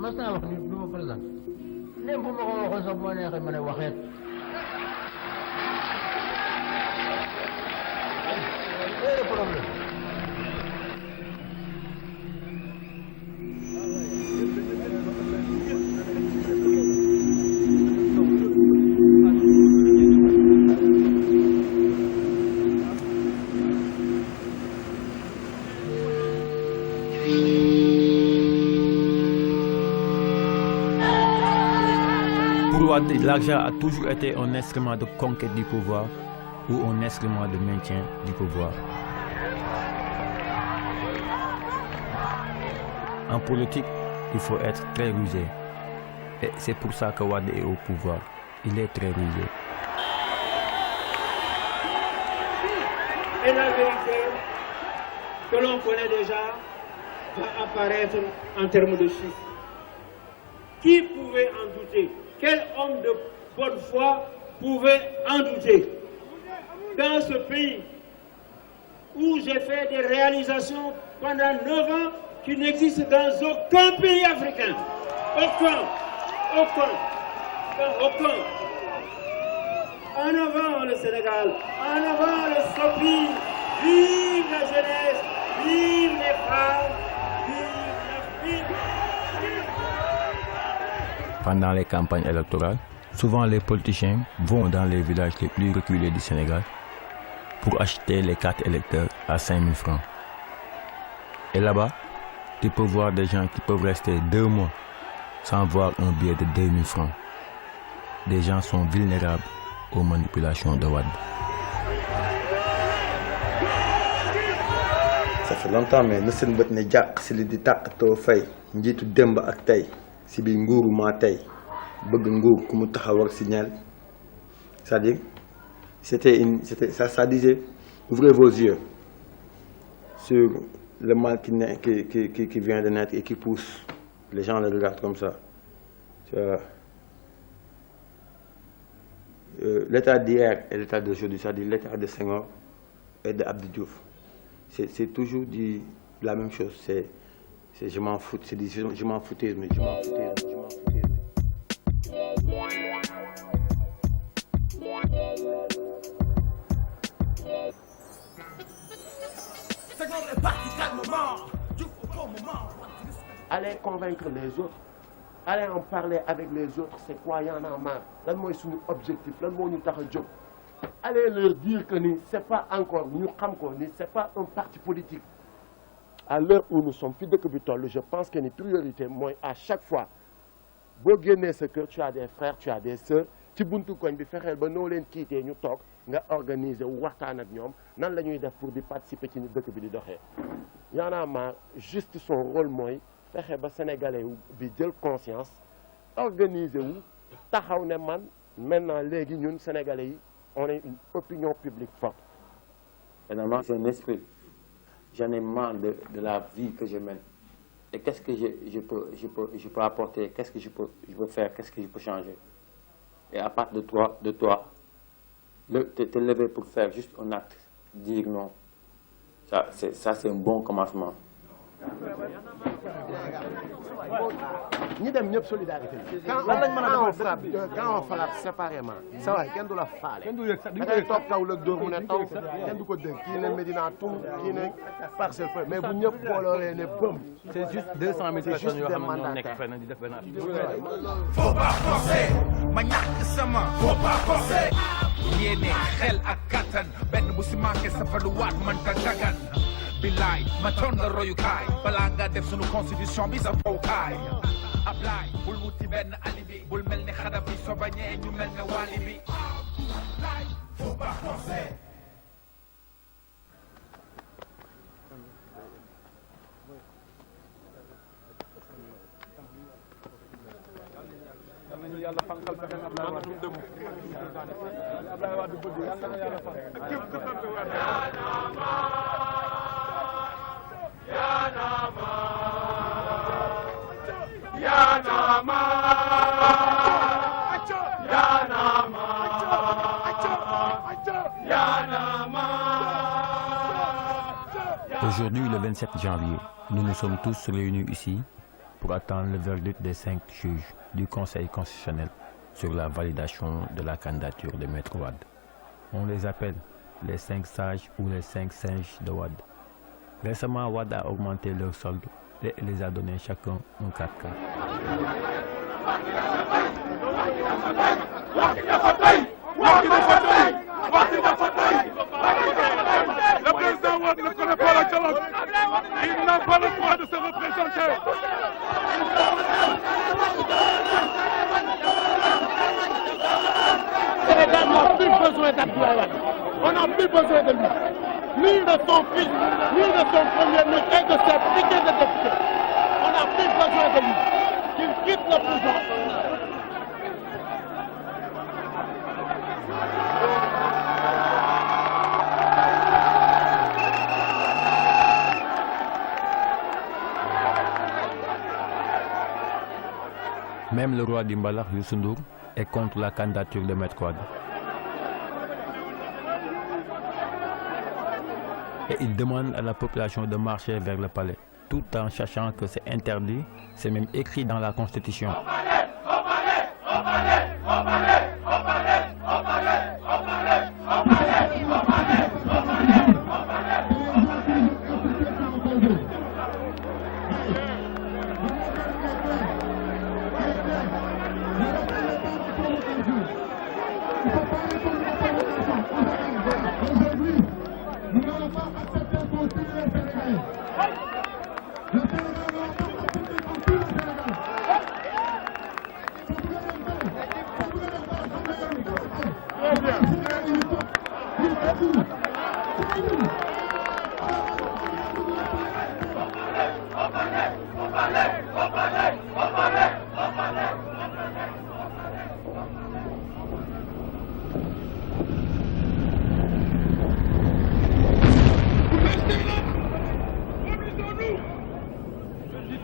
mas naa wax ni du ma présenté même bu ma ko waxoon sax bu ma neexee ma ne waxeet le problème Wade, l'argent a toujours été un instrument de conquête du pouvoir ou un instrument de maintien du pouvoir. En politique, il faut être très rusé. Et c'est pour ça que Wade est au pouvoir. Il est très rusé. Et la vérité que l'on connaît déjà va apparaître en termes de chiffres. Qui pouvait en douter? Quel homme de bonne foi pouvait en douter? Dans ce pays où j'ai fait des réalisations pendant 9 ans qui n'existent dans aucun pays africain. Aucun. En avant le Sénégal, en avant le SOPI, vive la jeunesse, vive les femmes, vive l'Afrique. Pendant les campagnes électorales, souvent les politiciens vont dans les villages les plus reculés du Sénégal pour acheter les cartes électeurs à 5 000 francs. Et là-bas, tu peux voir des gens qui peuvent rester 2 mois sans voir un billet de 2 000 francs. Des gens sont vulnérables aux manipulations de Wade. Ça fait longtemps mais ne seen bët ne jàq si li di tàqatoo fay njiitu démb ak tey si biir nguuru maa tey bëgg nguur ku mu taxaw ak signal. C'est-à-dire ça disait ouvrez vos yeux sur le mal qui vient de naître et qui pousse. Les gens le regardent comme ça. L'état d'hier et l'état d'aujourd'hui, c'est-à-dire l'état de Senghor et de Abdou Diouf, c'est toujours dit la même chose. C'est je m'en fous, c'est dit je m'en foutais, mais je m'en foutais. Allez convaincre les autres, allez en parler avec les autres, c'est quoi, y en a marre. Lan mooy suñu objectif, lan moo ñu tax a jóg. Allez leur dire que ni c'est pas encore ñu xam ko ni c'est pas un parti politique. À l'heure où nous sommes fi dëkk bi toll, je pense que ni priorité mooy à chaque fois boo génnee sa kër, tu as des frères, tu as des sœurs, ci buntu koñ bi fexeel ba noo leen kiitee ñu toog nga organiser wu waxtaan ak ñoom nan la ñuy def pour di participer ci ni dëkk bi di doxee. Y en a marre, juste son rôle mooy fexe ba sénégalais bi jël conscience organiser wu taxaw ne man maintenant léegi ñun sénégalais yi on est une opinion publique forte. Finalement c'est un esprit. J'en ai marre de la vie que je mène. Et qu'est-ce que je peux apporter, qu'est-ce que je peux faire, qu'est-ce que je peux changer. Et à part de toi, te lever pour faire juste un acte, dire non. Ça c'est un bon commencement. ñi dem ñëpp solidarité quand on frappe séparément ça va kenn du la faale da ngay toog kaw la dóor mu ne taw kenn du ko dégg kii ne Médina Tour kii ne Parcelles Assainies mais bu ñëpp booloolee ne bëm c'est juste 200 000 personnes yoo xam ne ñoo nekk fenn di def benn faut pas forcer ma ñàkk sama faut pas forcer yéene xel ak kattan benn bu si manqué sa faluwaat man ta dagan bilaay ma toon nga royukaay balaa nga def sunu constitution bi sa fowkaay Ablaay bul wuti benn alibi bul mel ni xadab bi soo bañee ñu mel ne waali bi faut pas forcer yàlla fanqal fexe na Ablaye Wade dem Ablaye Wade bëgg yàlla na yàlla fanqal képp ku sant Wade Aujourd'hui, le 27 janvier, nous nous sommes tous réunis ici pour attendre le verdict des 5 juges du Conseil constitutionnel sur la validation de la candidature de Maître Wade. On les appelle les 5 sages ou les 5 singes de Wade. Récemment, Wade a augmenté leur solde et les a donné chacun un 4K. Le président Wade ne connaît pas la dialogue. Il n'a pas le droit de se représenter. On n'a plus besoin de lui. Ni de son fils, ni de son premier ministre et de ses piquets de députés. On n'a plus besoin de lui. Qu'il quitte le pouvoir. Même le roi d'Imbala, Youssou Ndour, est contre la candidature de Maître Wade. Et il demande à la population de marcher vers le palais, tout en sachant que c'est interdit, c'est même écrit dans la Constitution.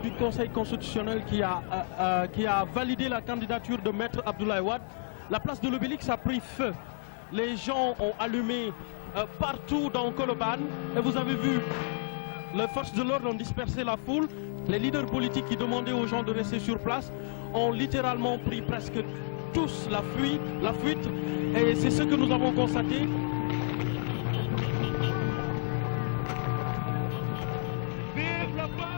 Du Conseil constitutionnel qui a validé la candidature de Maître Abdoulaye Wade, la place de l'Obélisque a pris feu. Les gens ont allumé partout dans Colobane et vous avez vu, les forces de l'ordre ont dispersé la foule. Les leaders politiques qui demandaient aux gens de rester sur place ont littéralement pris presque tous la fuite et c'est ce que nous avons constaté. Vive la peur!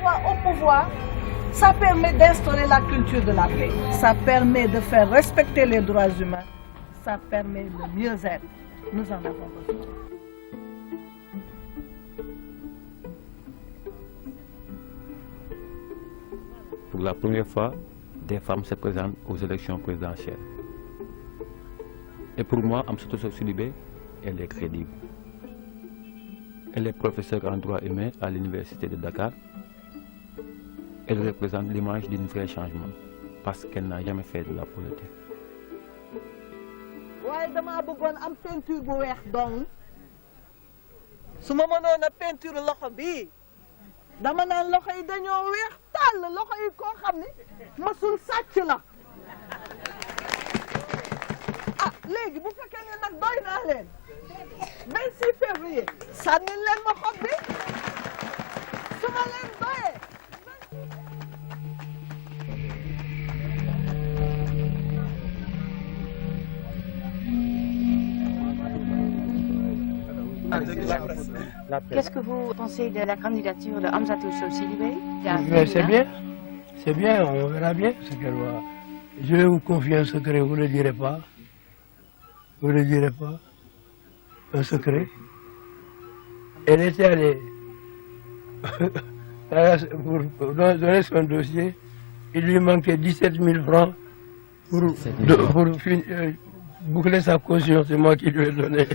Soit au pouvoir, ça permet d'instaurer la culture de la paix, ça permet de faire respecter les droits humains, ça permet le mieux-être. Nous en avons besoin. Pour la première fois, des femmes se présentent aux élections présidentielles. Et pour moi, Amsatou Sow Sidibé, elle est crédible. Elle est professeure en droit humain à l'université de Dakar. Elle représente l'image d'un vrai changement parce qu'elle n'a jamais fait de la politique. waaye dama bëggoon am peinture bu weex dong su ma mënoon a peinture loxo bii dama naan loxo yi dañoo weex tàll loxo yi koo xam ne masul sàcc la ah léegi bu fekkee ne nag doy naa leen 26 février sànni leen ma xob bi su ma leen doyee. Qu'est-ce que vous pensez de la candidature de Amsatou Sow Sidibé? C'est bien, on verra bien ce qu'elle va. Je vais vous confier un secret, vous ne le direz pas. Vous ne le direz pas. Un secret. Elle était allée pour donner son dossier, il lui manquait 17 000 francs pour boucler sa caution, c'est moi qui lui ai donné.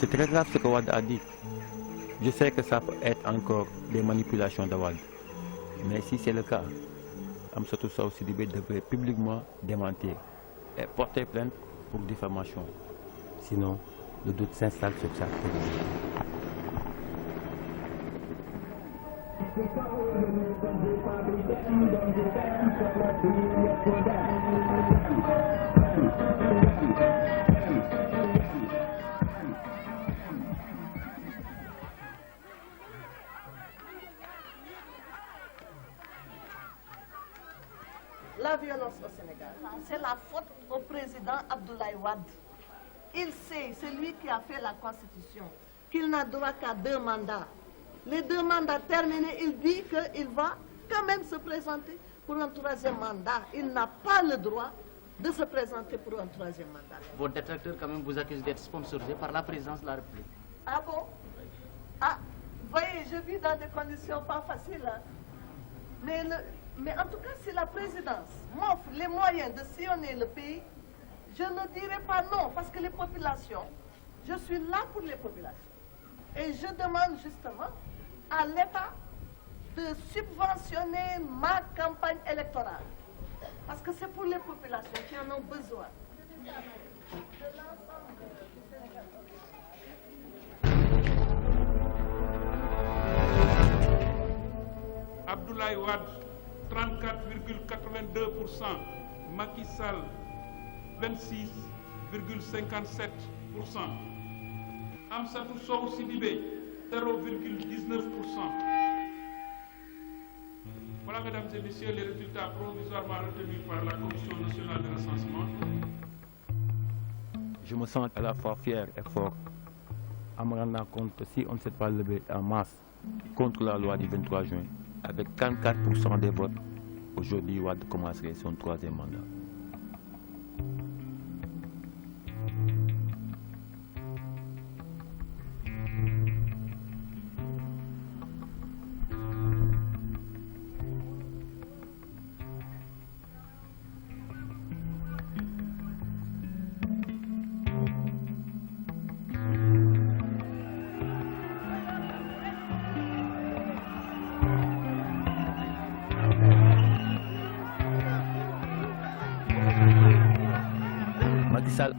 C'est très grave ce que Wade a dit. Je sais que ça peut être encore des manipulations de Wade. Mais si c'est le cas, Amsatou Sow Sidibé devrait publiquement démentir et porter plainte pour diffamation. Sinon, le doute s'installe sur sa crédibilité. La violence au Sénégal, c'est la faute au président Abdoulaye Wade. Il sait, c'est lui qui a fait la Constitution, qu'il n'a droit qu'à 2 mandats. Les 2 mandats terminés, il dit qu'il va quand même se présenter pour un 3e mandat. Il n'a pas le droit de se présenter pour un 3e mandat. Vos détracteurs quand même vous accusent d'être sponsorisés par la présidence de la République. Ah bon? Ah, voyez, je vis dans des conditions pas faciles. Hein. Mais en tout cas, si la présidence m'offre les moyens de sillonner le pays, je ne dirai pas non, parce que les populations, je suis là pour les populations. Et je demande justement à l'État de subventionner ma campagne électorale. Parce que c'est pour les populations qui en ont besoin. Abdoulaye Wade, 34,82%. Macky Sall, 26,57%. Amsatou Sow Sidibé, 0,19%. Voilà, mesdames et messieurs, les résultats provisoirement retenus par la Commission nationale de recensement. Je me sens à la fois fier et fort en me rendant compte que si on ne s'est pas levé en masse contre la loi du 23 juin, avec 44% des votes, aujourd'hui, Wade commencerait son 3e mandat.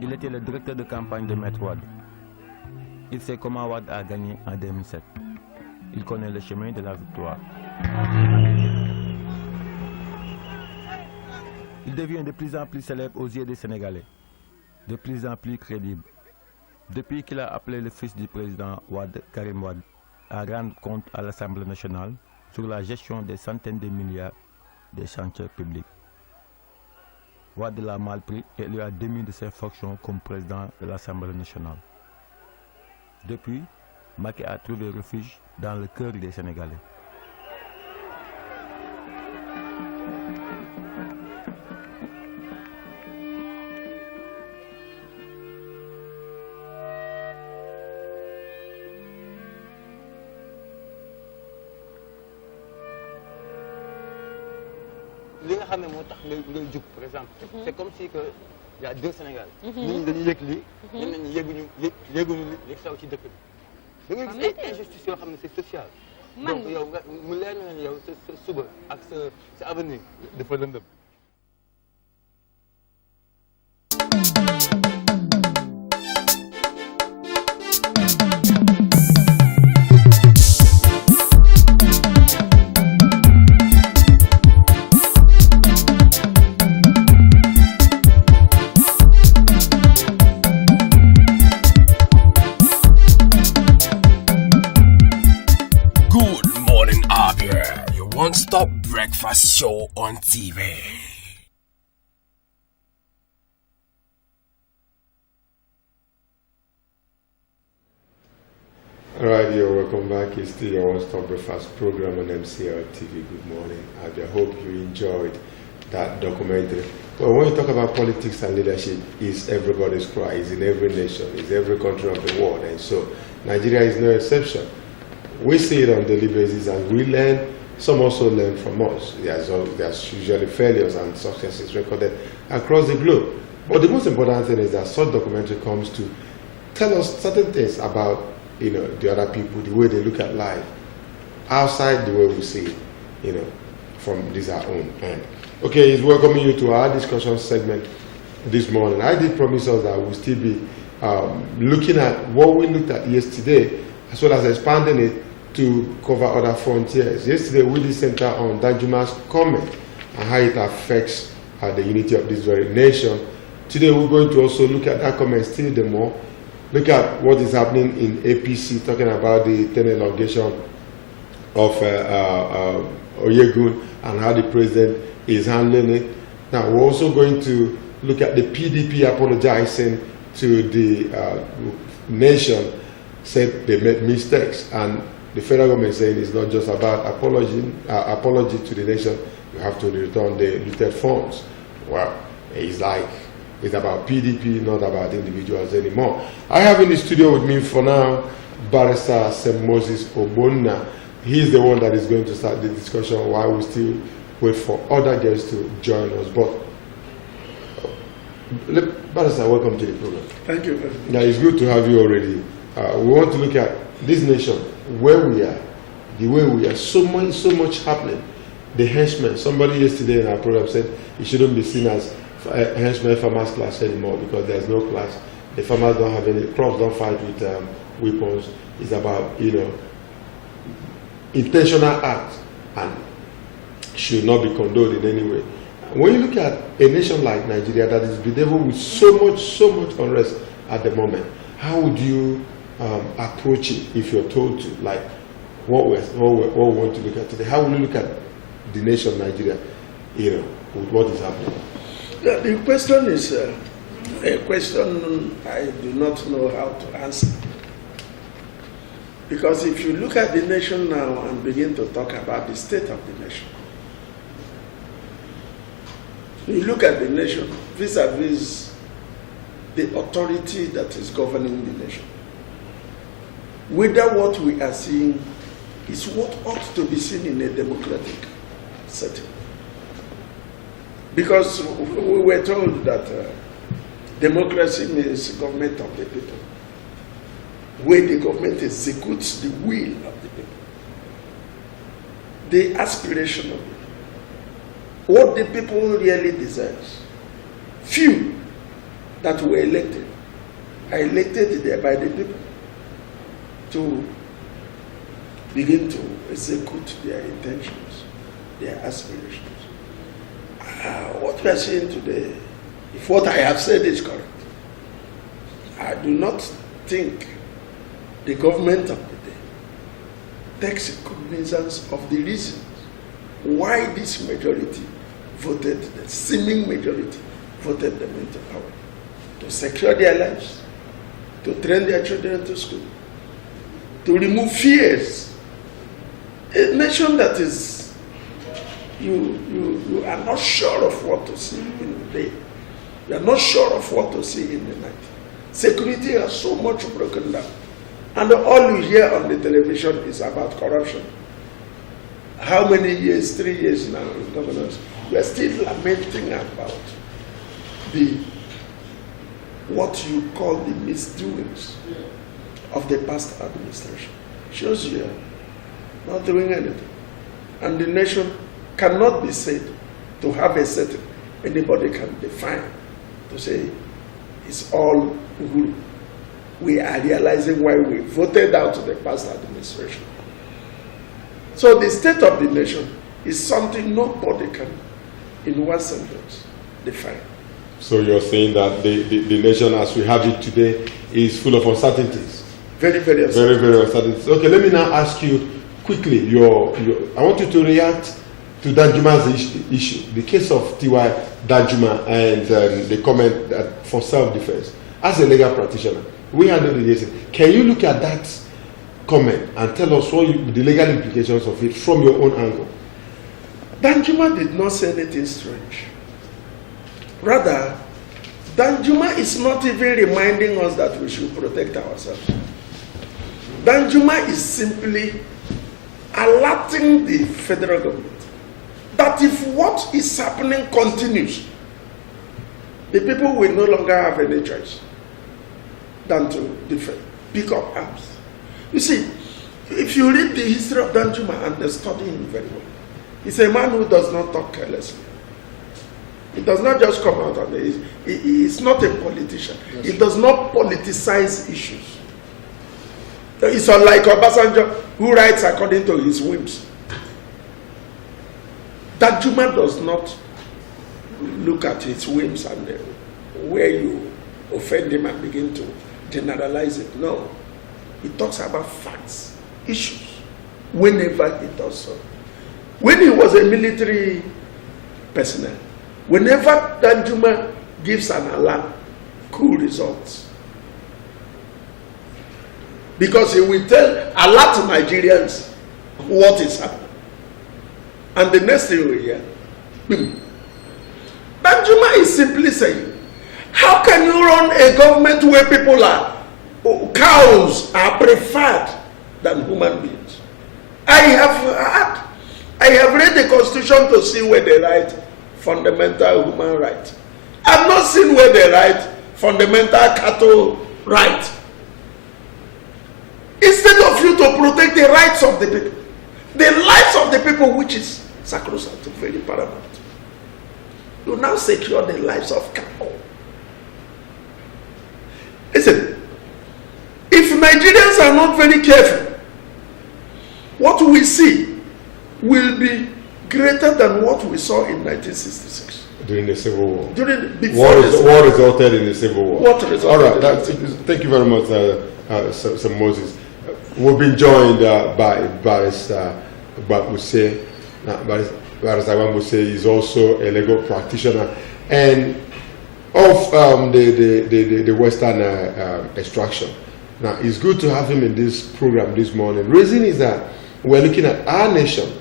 Il était le directeur de campagne de Maître Wade. Il sait comment Wade a gagné en 2007. Il connaît le chemin de la victoire. Il devient de plus en plus célèbre aux yeux des Sénégalais, de plus en plus crédible. Depuis qu'il a appelé le fils du président Wade, Karim Wade, à rendre compte à l'Assemblée nationale sur la gestion des centaines de milliards des chantiers publics. Wade l'a mal pris et lui a démis de ses fonctions comme président de l'Assemblée nationale. Depuis, Macky a trouvé refuge dans le cœur des Sénégalais. li nga xam ne moo tax ngay jóg par exemple. c'est comme si que y a 2 Sénégal. nit ñi dañuy yëg lii. ñeneen ñi yëguñu li xew ci dëkk bi. da ngay gis ay injustice yoo xam ne c'est social. donc yow nga mu leer na ne yow sa suba ak sa avenir dafa lëndëm. Good morning, Abia, your one-stop breakfast show on TV. Alright, welcome back. It's still your one-stop breakfast program on MCL TV. Good morning. I hope you enjoyed that documentary. Well, when you talk about politics and leadership, it's everybody's cry. It's in every nation. It's every country of the world. And so Nigeria is no exception. We see it on a daily basis and we learn. Some also learn from us. There's usually failures and successes recorded across the globe. But the most important thing is that such documentary comes to tell us certain things about the other people, the way they look at life, outside the way we see it, from this our own end. Okay, he's welcoming you to our discussion segment this morning. I did promise us that we'll still be looking at what we looked at yesterday, as well as expanding it to cover other frontiers. Yesterday, we did center on Danjuma's comment and how it affects the unity of this very nation. Today, we're going to also look at that comment still the more, look at what is happening in APC, talking about the term elongation of Oyegun and how the president is handling it. Now, we're also going to look at the PDP apologizing to the nation, said they made mistakes, and the federal government saying it's not just about apology to the nation, you have to return the looted funds. Well, it's like, it's about PDP, not about individuals anymore. I have in the studio with me for now, Barrister St. Moses Obonna. He's the one that is going to start the discussion while we still wait for other guests to join us. But Barrister, welcome to the program. Thank you very much. Now, it's good to have you already. We want to look at this nation, where we are, the way we are, so much happening. The henchmen, somebody yesterday in our program said it shouldn't be seen as a henchman farmers class anymore because there's no class. The farmers don't have any, crops don't fight with weapons. It's about, intentional act and should not be condoned in any way. When you look at a nation like Nigeria that is bedeviled with so much unrest at the moment, how would you approach it if you're told to? Like what we want to look at today? How will you look at the nation Nigeria, with what is happening? Yeah, the question is a question I do not know how to answer. Because if you look at the nation now and begin to talk about the state of the nation, you look at the nation vis-a-vis the authority that is governing the nation, whether what we are seeing is what ought to be seen in a democratic setting. Because we were told that democracy means government of the people, where the government executes the will of the people, the aspiration of the people, what the people really desires. Few that were elected are elected there by the people to begin to execute their intentions, their aspirations. What we are seeing today, if what I have said is correct, I do not think the government of the day takes cognizance of the reasons why this majority voted, the seeming majority voted them into power. To secure their lives, to train their children to school, to remove fears. A nation that is you are not sure of what to see in the day. You are not sure of what to see in the night. Security has so much broken down. And all you hear on the television is about corruption. How many years, 3 years now in governance, we are still lamenting about what you call the misdoings of the past administration. Shows you are not doing anything. And the nation cannot be said to have a setting anybody can define to say it's all Uhuru. We are realizing why we voted out the past administration. So the state of the nation is something nobody can, in one sentence, define. So you're saying that the nation as we have it today is full of uncertainties? Very uncertainties. Very uncertainties. Okay, let me now ask you quickly, I want you to react to Danjuma's issue, the case of T.Y. Danjuma and the comment that for self-defense. As a legal practitioner, we are not liaising. Can you look at that comment and tell us what the legal implications of it from your own angle? Danjuma did not say anything strange. Rather, Danjuma is not even reminding us that we should protect ourselves. Danjuma is simply alerting the federal government that if what is happening continues, the people will no longer have any choice than to defend, pick up arms. You see, if you read the history of Danjuma and study him very well, he's a man who does not talk carelessly. He does not just come out and he's not a politician. Yes. He does not politicize issues. It's unlike Obasanjo, who writes according to his whims. Danjuma does not look at his whims and where you offend him and begin to generalize it. No. He talks about facts, issues, whenever he does so. When he was a military personnel, whenever Danjuma gives an alarm, cool results. Because he will alert Nigerians what is happening. And the next thing we hear, Danjuma is simply saying, how can you run a government where people are, cows are preferred than human beings? I have read the Constitution to see where they write fundamental human right. I've not seen where they write fundamental cattle right. Instead of you to protect the rights of the people, the lives of the people, which is sacrosanct, very paramount, you now secure the lives of cattle. Listen, if Nigerians are not very careful, what we see will be greater than what we saw in 1966. During the Civil War. War resulted in the Civil War. What resulted? All right. Thank you very much, Sir Moses. We've been joined by Barrister Bamuse. Barrister Bamuse is also a legal practitioner and of the Western extraction. Now, it's good to have him in this program this morning. The reason is that we're looking at our nation.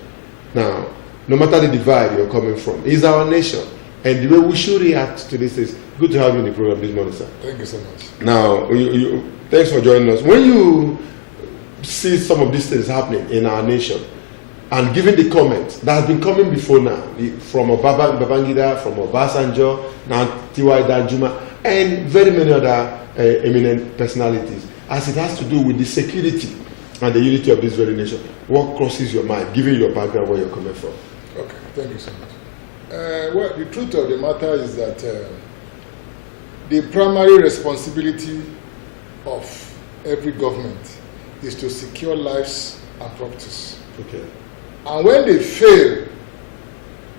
Now, no matter the divide you're coming from, it's our nation. And the way we should react to this is good to have you in the program this morning, sir. Thank you so much. Now, thanks for joining us. When you see some of these things happening in our nation, and given the comments that have been coming before now, from Babangida, from Obasanjo, now T.Y. Danjuma, and very many other eminent personalities, as it has to do with the security and the unity of this very nation, what crosses your mind, given your background, where you're coming from? Okay, thank you so much. Well, the truth of the matter is that the primary responsibility of every government is to secure lives and properties. Okay. And when they fail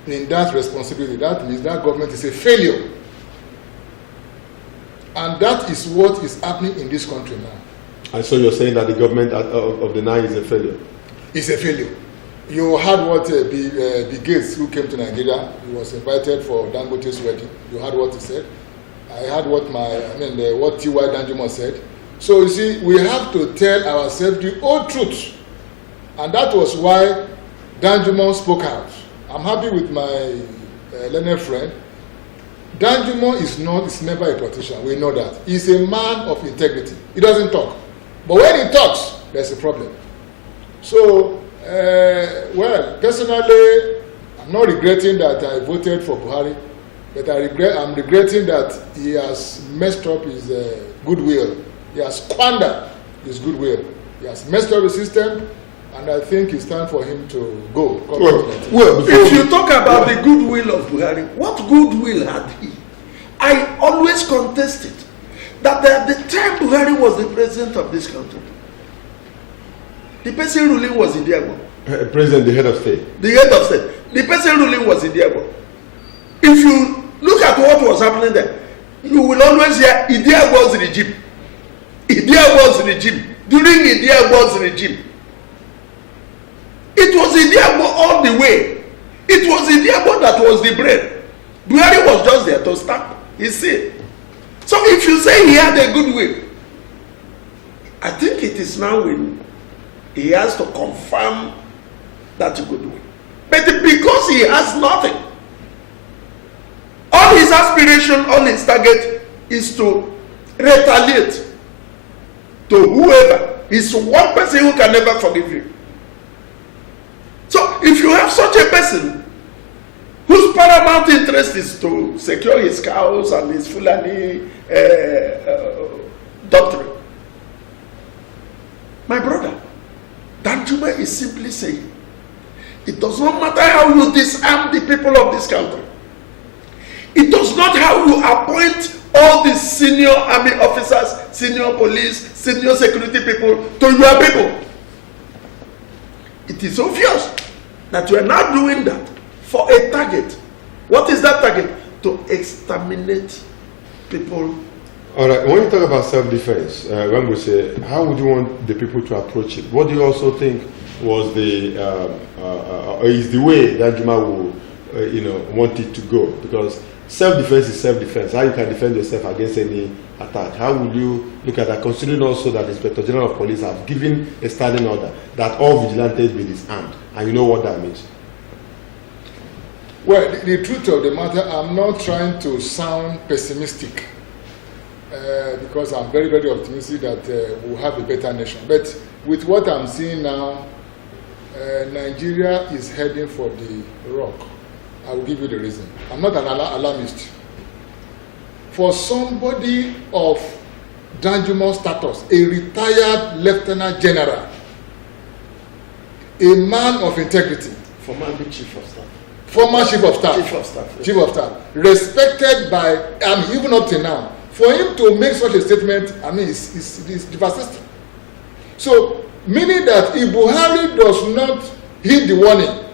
in that responsibility, that means that government is a failure. And that is what is happening in this country now. And so you're saying that the government of the now is a failure? It's a failure. You heard what Bill Gates, who came to Nigeria, he was invited for Dangote's wedding. You heard what he said. I heard what what T.Y. Danjuma said. So you see, we have to tell ourselves the whole truth. And that was why Danjuma spoke out. I'm happy with my learned friend. Danjuma is never a politician. We know that. He's a man of integrity. He doesn't talk. But when he talks, there's a problem. So, well, personally, I'm not regretting that I voted for Buhari, but I'm regretting that he has messed up his goodwill. He has squandered his goodwill. He has messed up the system, and I think it's time for him to go. Well, if you talk about the goodwill of Buhari, what goodwill had he? I always contested that at the time Buhari was the president of this country, the person ruling was Idiago. President, the head of state. The head of state. The person ruling was Idiago. If you look at what was happening there, you will always hear Idiago's regime. Idiago's regime. During Idiago's regime, it was Idiago all the way. It was Idiago that was the brain. Buhari was just there to stop his sin. So if you say he had a goodwill, I think it is now when he has to confirm that goodwill. But because he has nothing, all his aspiration, all his target is to retaliate to whoever. He's one person who can never forgive you. So if you have such a person whose paramount interest is to secure his cows and his Fulani doctrine, my brother, Danjuma is simply saying, it does not matter how you disarm the people of this country. It does not how you appoint all the senior army officers, senior police, senior security people to your people. It is obvious that you are not doing that for a target. What is that target? To exterminate people. All right, when you talk about self-defense, when we say, how would you want the people to approach it? What do you also think was is the way that Juma will, want it to go? Because self-defense is self-defense. How you can defend yourself against any attack? How would you look at that, considering also that the Inspector General of Police have given a standing order that all vigilantes be disarmed, and you know what that means? Well, the truth of the matter, I'm not trying to sound pessimistic because I'm very, very optimistic that we'll have a better nation. But with what I'm seeing now, Nigeria is heading for the rock. I will give you the reason. I'm not an alarmist. For somebody of Danjumo's status, a retired lieutenant general, a man of integrity, former chief of staff, former chief of staff, chief of staff, respected by, even up to now, for him to make such a statement, I mean, it's devastating. So, meaning that if Buhari does not heed the warning,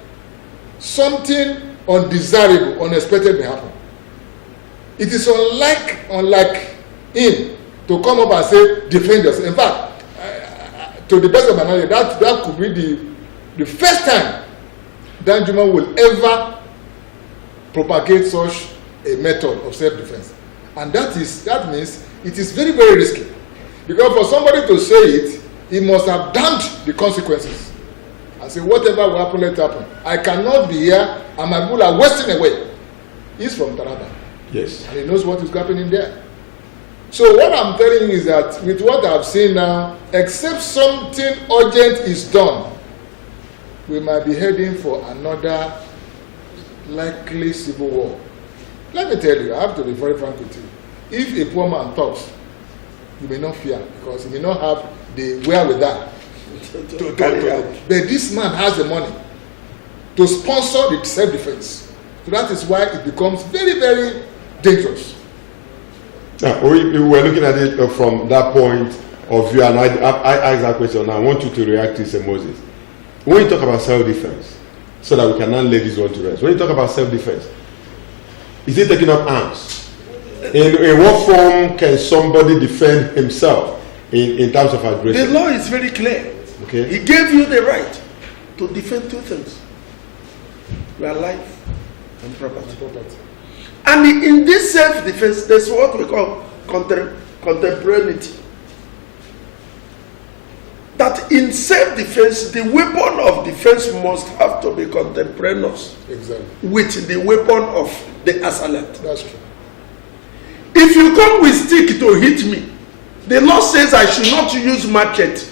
something undesirable, unexpected may happen. It is unlike him to come up and say, defend yourself. In fact, to the best of my knowledge, that could be the first time Danjuma will ever propagate such a method of self-defense. And that means it is very, very risky. Because for somebody to say it, he must have damned the consequences. And say, whatever will happen, let happen. I cannot be here, and my people are wasting away. He's from Taraba. Yes. And he knows what is happening there. So what I'm telling you is that with what I've seen now, except something urgent is done, we might be heading for another likely civil war. Let me tell you, I have to be very frank with you. If a poor man talks, you may not fear, because he may not have the wherewithal to carry out. But this man has the money to sponsor the self-defense. So that is why it becomes very, very dangerous. Now, we were looking at it from that point of view, and I asked that question, and I want you to react to it, Moses. When you talk about self-defense, so that we can now lay this one to rest, when you talk about self-defense, is it taking up arms? In what form can somebody defend himself in terms of aggression? The law is very clear. Okay. He gave you the right to defend two things: your life and property. And in this self-defense, there's what we call contemporaneity. That in self-defense, the weapon of defense must have to be contemporaneous with the weapon of the assailant. That's true. If you come with stick to hit me, the law says I should not use machete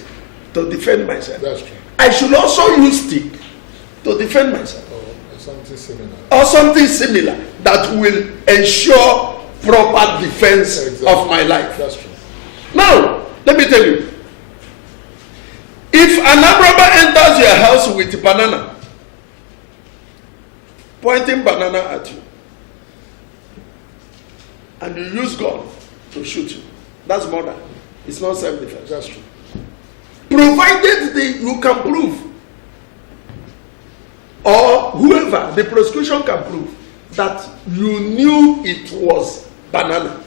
to defend myself. That's true. I should also use stick to defend myself. Or something similar. Or something similar that will ensure proper defense of my life. That's true. Now, let me tell you. If an armed robber enters your house with banana, pointing banana at you, and you use gun to shoot you, that's murder. It's not self-defense. That's true. Provided you can prove, or whoever, the prosecution can prove, that you knew it was banana.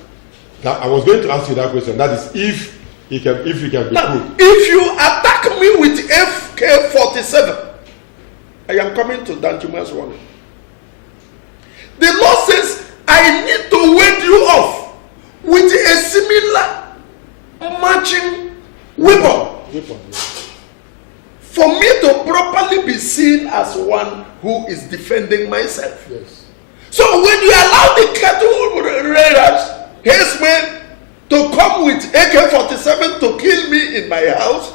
Now, I was going to ask you that question. That is, if you can be proved. If you attack me with AK-47, I am coming to Danjuma's warning. The law says I need to ward you off with a similar matching weapon. For me to properly be seen as one who is defending myself. Yes. So when you allow the cattle raiders, herdsmen, to come with AK-47 to kill me in my house,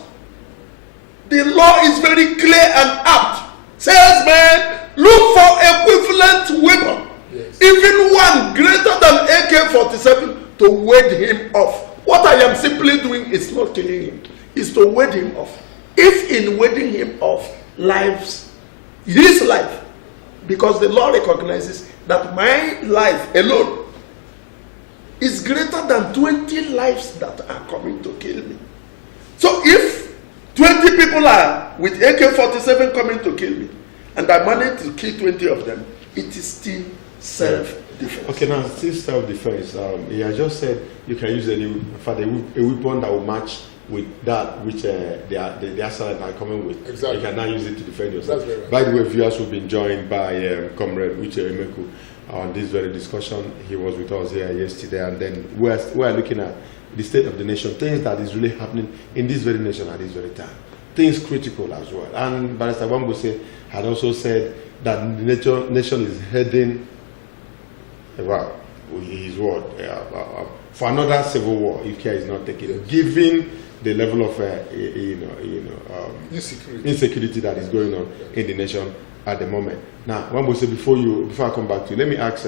the law is very clear and apt. Salesman, look for equivalent weapon. Yes. Even one greater than AK-47 to ward him off. What I am simply doing is not killing him, is to ward him off. If in warding him off, his life because the law recognizes that my life alone is greater than 20 lives that are coming to kill me. So if 20 people are with AK-47 coming to kill me, and I manage to kill 20 of them, it is still self-defense. Okay, now still self-defense. He has just said you can use a weapon that will match with that which the assailant are coming with. Exactly. You can now use it to defend yourself. That's very right. By the way, viewers, we've been joined by Comrade Uche Emeku on this very discussion. He was with us here yesterday, and then we're looking at the state of the nation, things that is really happening in this very nation at this very time. Things critical as well. And Barrister Wambose had also said that the nation is heading, well, his word, for another civil war if care is not taken, given the level of insecurity that is going on in the nation at the moment. Now, Wambose, before I come back to you, let me ask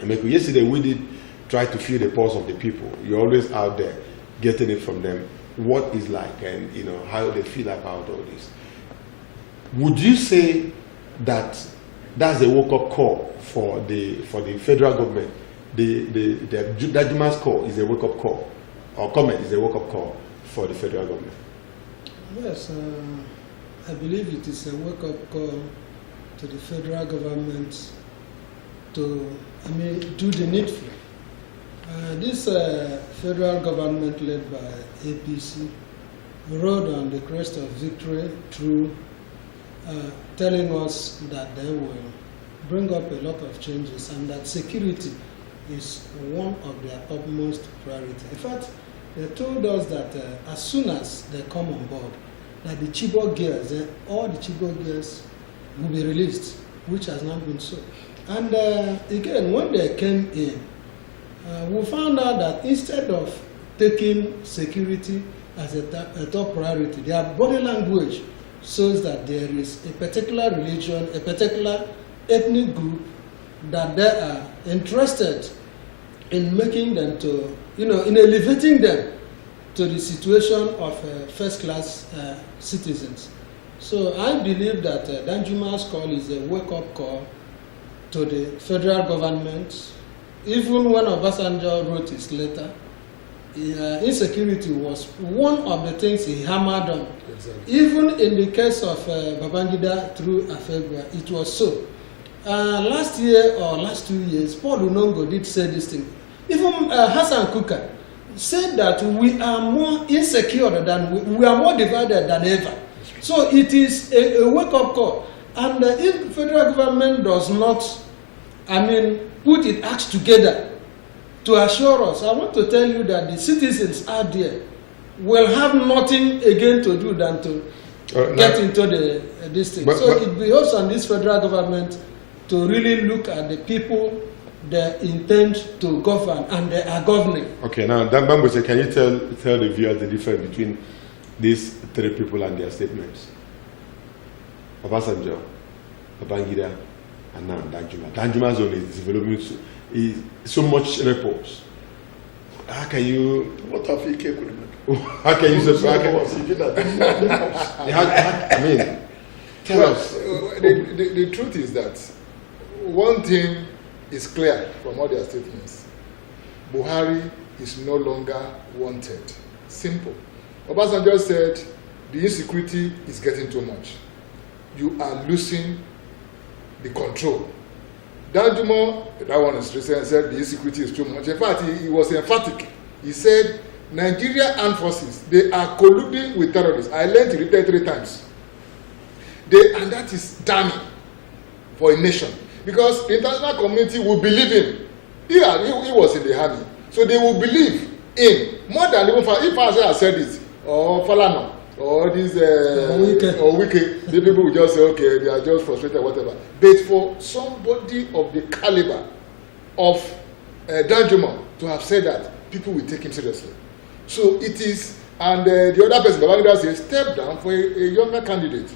Emeku. Yesterday we did try to feel the pulse of the people. You're always out there getting it from them, what is like, and how they feel about all this. Would you say that that's a wake-up call for the federal government? The Dajuma's call is a wake-up call, or comment is a wake-up call for the federal government? Yes, I believe it is a wake-up call to the federal government to, do the needful. This federal government led by APC rode on the crest of victory through telling us that they will bring up a lot of changes and that security is one of their utmost priority. In fact, they told us that as soon as they come on board, that the Chibok girls, all the Chibok girls will be released, which has not been so. And again, when they came in, we found out that instead of taking security as a top priority, their body language shows that there is a particular religion, a particular ethnic group that they are interested in making them to, in elevating them to the situation of first-class citizens. So I believe that Danjuma's call is a wake-up call to the federal government. Even when Obasanjo wrote his letter, insecurity was one of the things he hammered on. Exactly. Even in the case of Babangida through Afegwa, it was so. Last year or last 2 years, Paul Unongo did say this thing. Even Hassan Kuka said that we are more insecure than we are more divided than ever. So it is a wake-up call. And if the federal government does not, put its acts together to assure us, I want to tell you that the citizens out there will have nothing again to do than to get into this thing. So it behoves on this federal government to really look at the people they intend to govern and they are governing. Okay, now, Dan Bambose, can you tell the viewers the difference between these three people and their statements? Obasanjo, Babangida, and now Danjuma. Danjuma's own is developing so much reports. How can you... What have you kept with? How can you say... Tell us. The truth is that one thing is clear from all their statements. Buhari is no longer wanted. Simple. Obasanjo said the insecurity is getting too much. You are losing the control. Danjuma, that one is recent, said the insecurity is too much. In fact, he was emphatic. He said, Nigeria armed forces, they are colluding with terrorists. I learned to repeat 3 times. And that is damning for a nation. Because the international community will believe him. He was in the army. So they will believe in, more than even if I said it, or Falana, or this, or Wike, the people will just say, okay, they are just frustrated, whatever. But for somebody of the caliber of Danjuma to have said that, people will take him seriously. So it is, and the other person, Babangida says, step down for a younger candidate.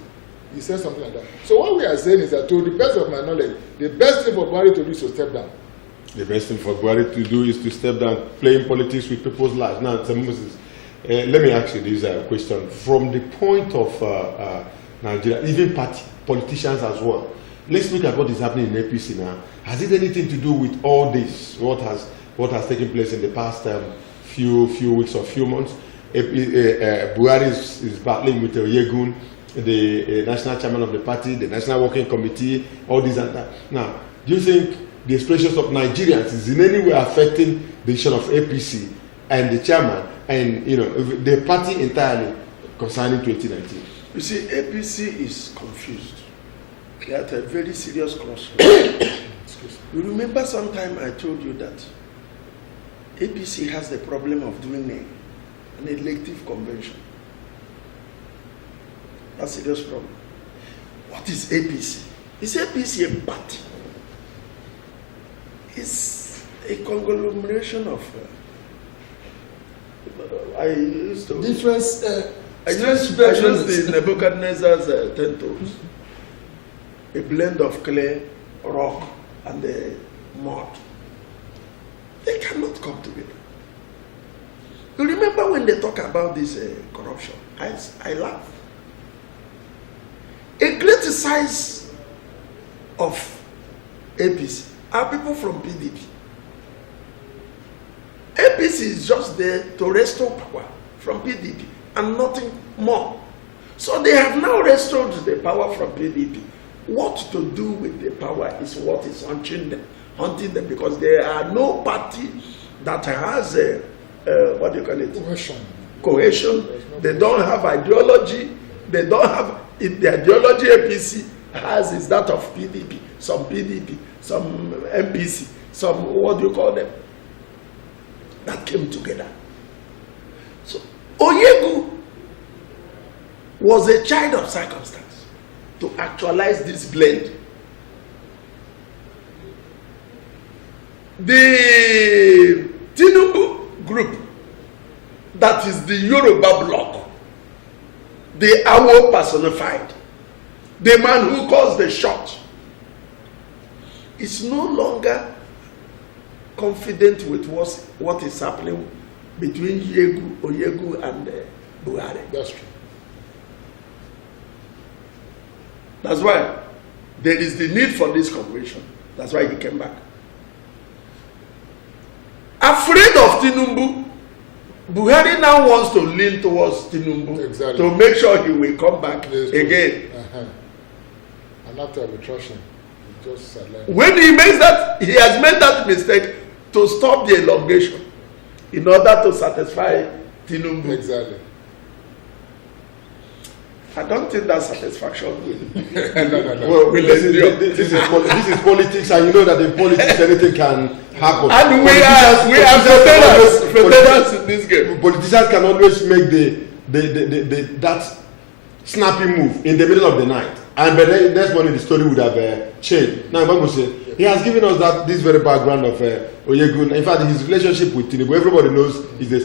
He said something like that. So what we are saying is that, to the best of my knowledge, the best thing for Buhari to do is to step down. The best thing for Buhari to do is to step down, playing politics with people's lives. Now, let me ask you this question. From the point of Nigeria, even politicians as well, let's look at what is happening in APC now. Has it anything to do with all this? What has taken place in the past few weeks or few months? Buhari is battling with Yegun, the national chairman of the party, the national working committee, all this and that. Now, do you think the expressions of Nigerians is in any way affecting the decision of APC and the chairman and the party entirely concerning 2019? You see, APC is confused. They are at a very serious crossroads. You remember sometime I told you that APC has the problem of doing an elective convention. That's a serious problem. What is APC? Is APC a party? It's a conglomeration of I used the Nebuchadnezzar's 10 toes. A blend of clay, rock, and mud. They cannot come together. You remember when they talk about this corruption? I laugh. A great size of APC are people from PDP. APC is just there to restore power from PDP and nothing more. So they have now restored the power from PDP. What to do with the power is what is haunting them because there are no party that has what do you call it? Cohesion. They don't have ideology. They don't have the ideology APC has is that of PDP, some MPC, some what do you call them? That came together. So Oyegu was a child of circumstance to actualize this blend. The Tinubu group, that is the Yoruba bloc, the Awo personified, the man who calls the shot, is no longer confident with what is happening between Oyegu and Buhari. That's true. That's why there is the need for this convention. That's why he came back. Afraid of Tinubu, Buhari now wants to lean towards Tinubu to make sure he will come back again. And after retraction, just when he makes that, he has made that mistake to stop the elongation in order to satisfy Tinubu. Exactly. I don't think that satisfaction will. Well, this is politics, and you know that in politics anything can happen. And we are veterans in this game. Politicians can always make that snappy move in the middle of the night, and by the next morning the story would have changed. Now, Imam say he has given us this very background of Oyegu. In fact, his relationship with Tinubu, everybody knows is a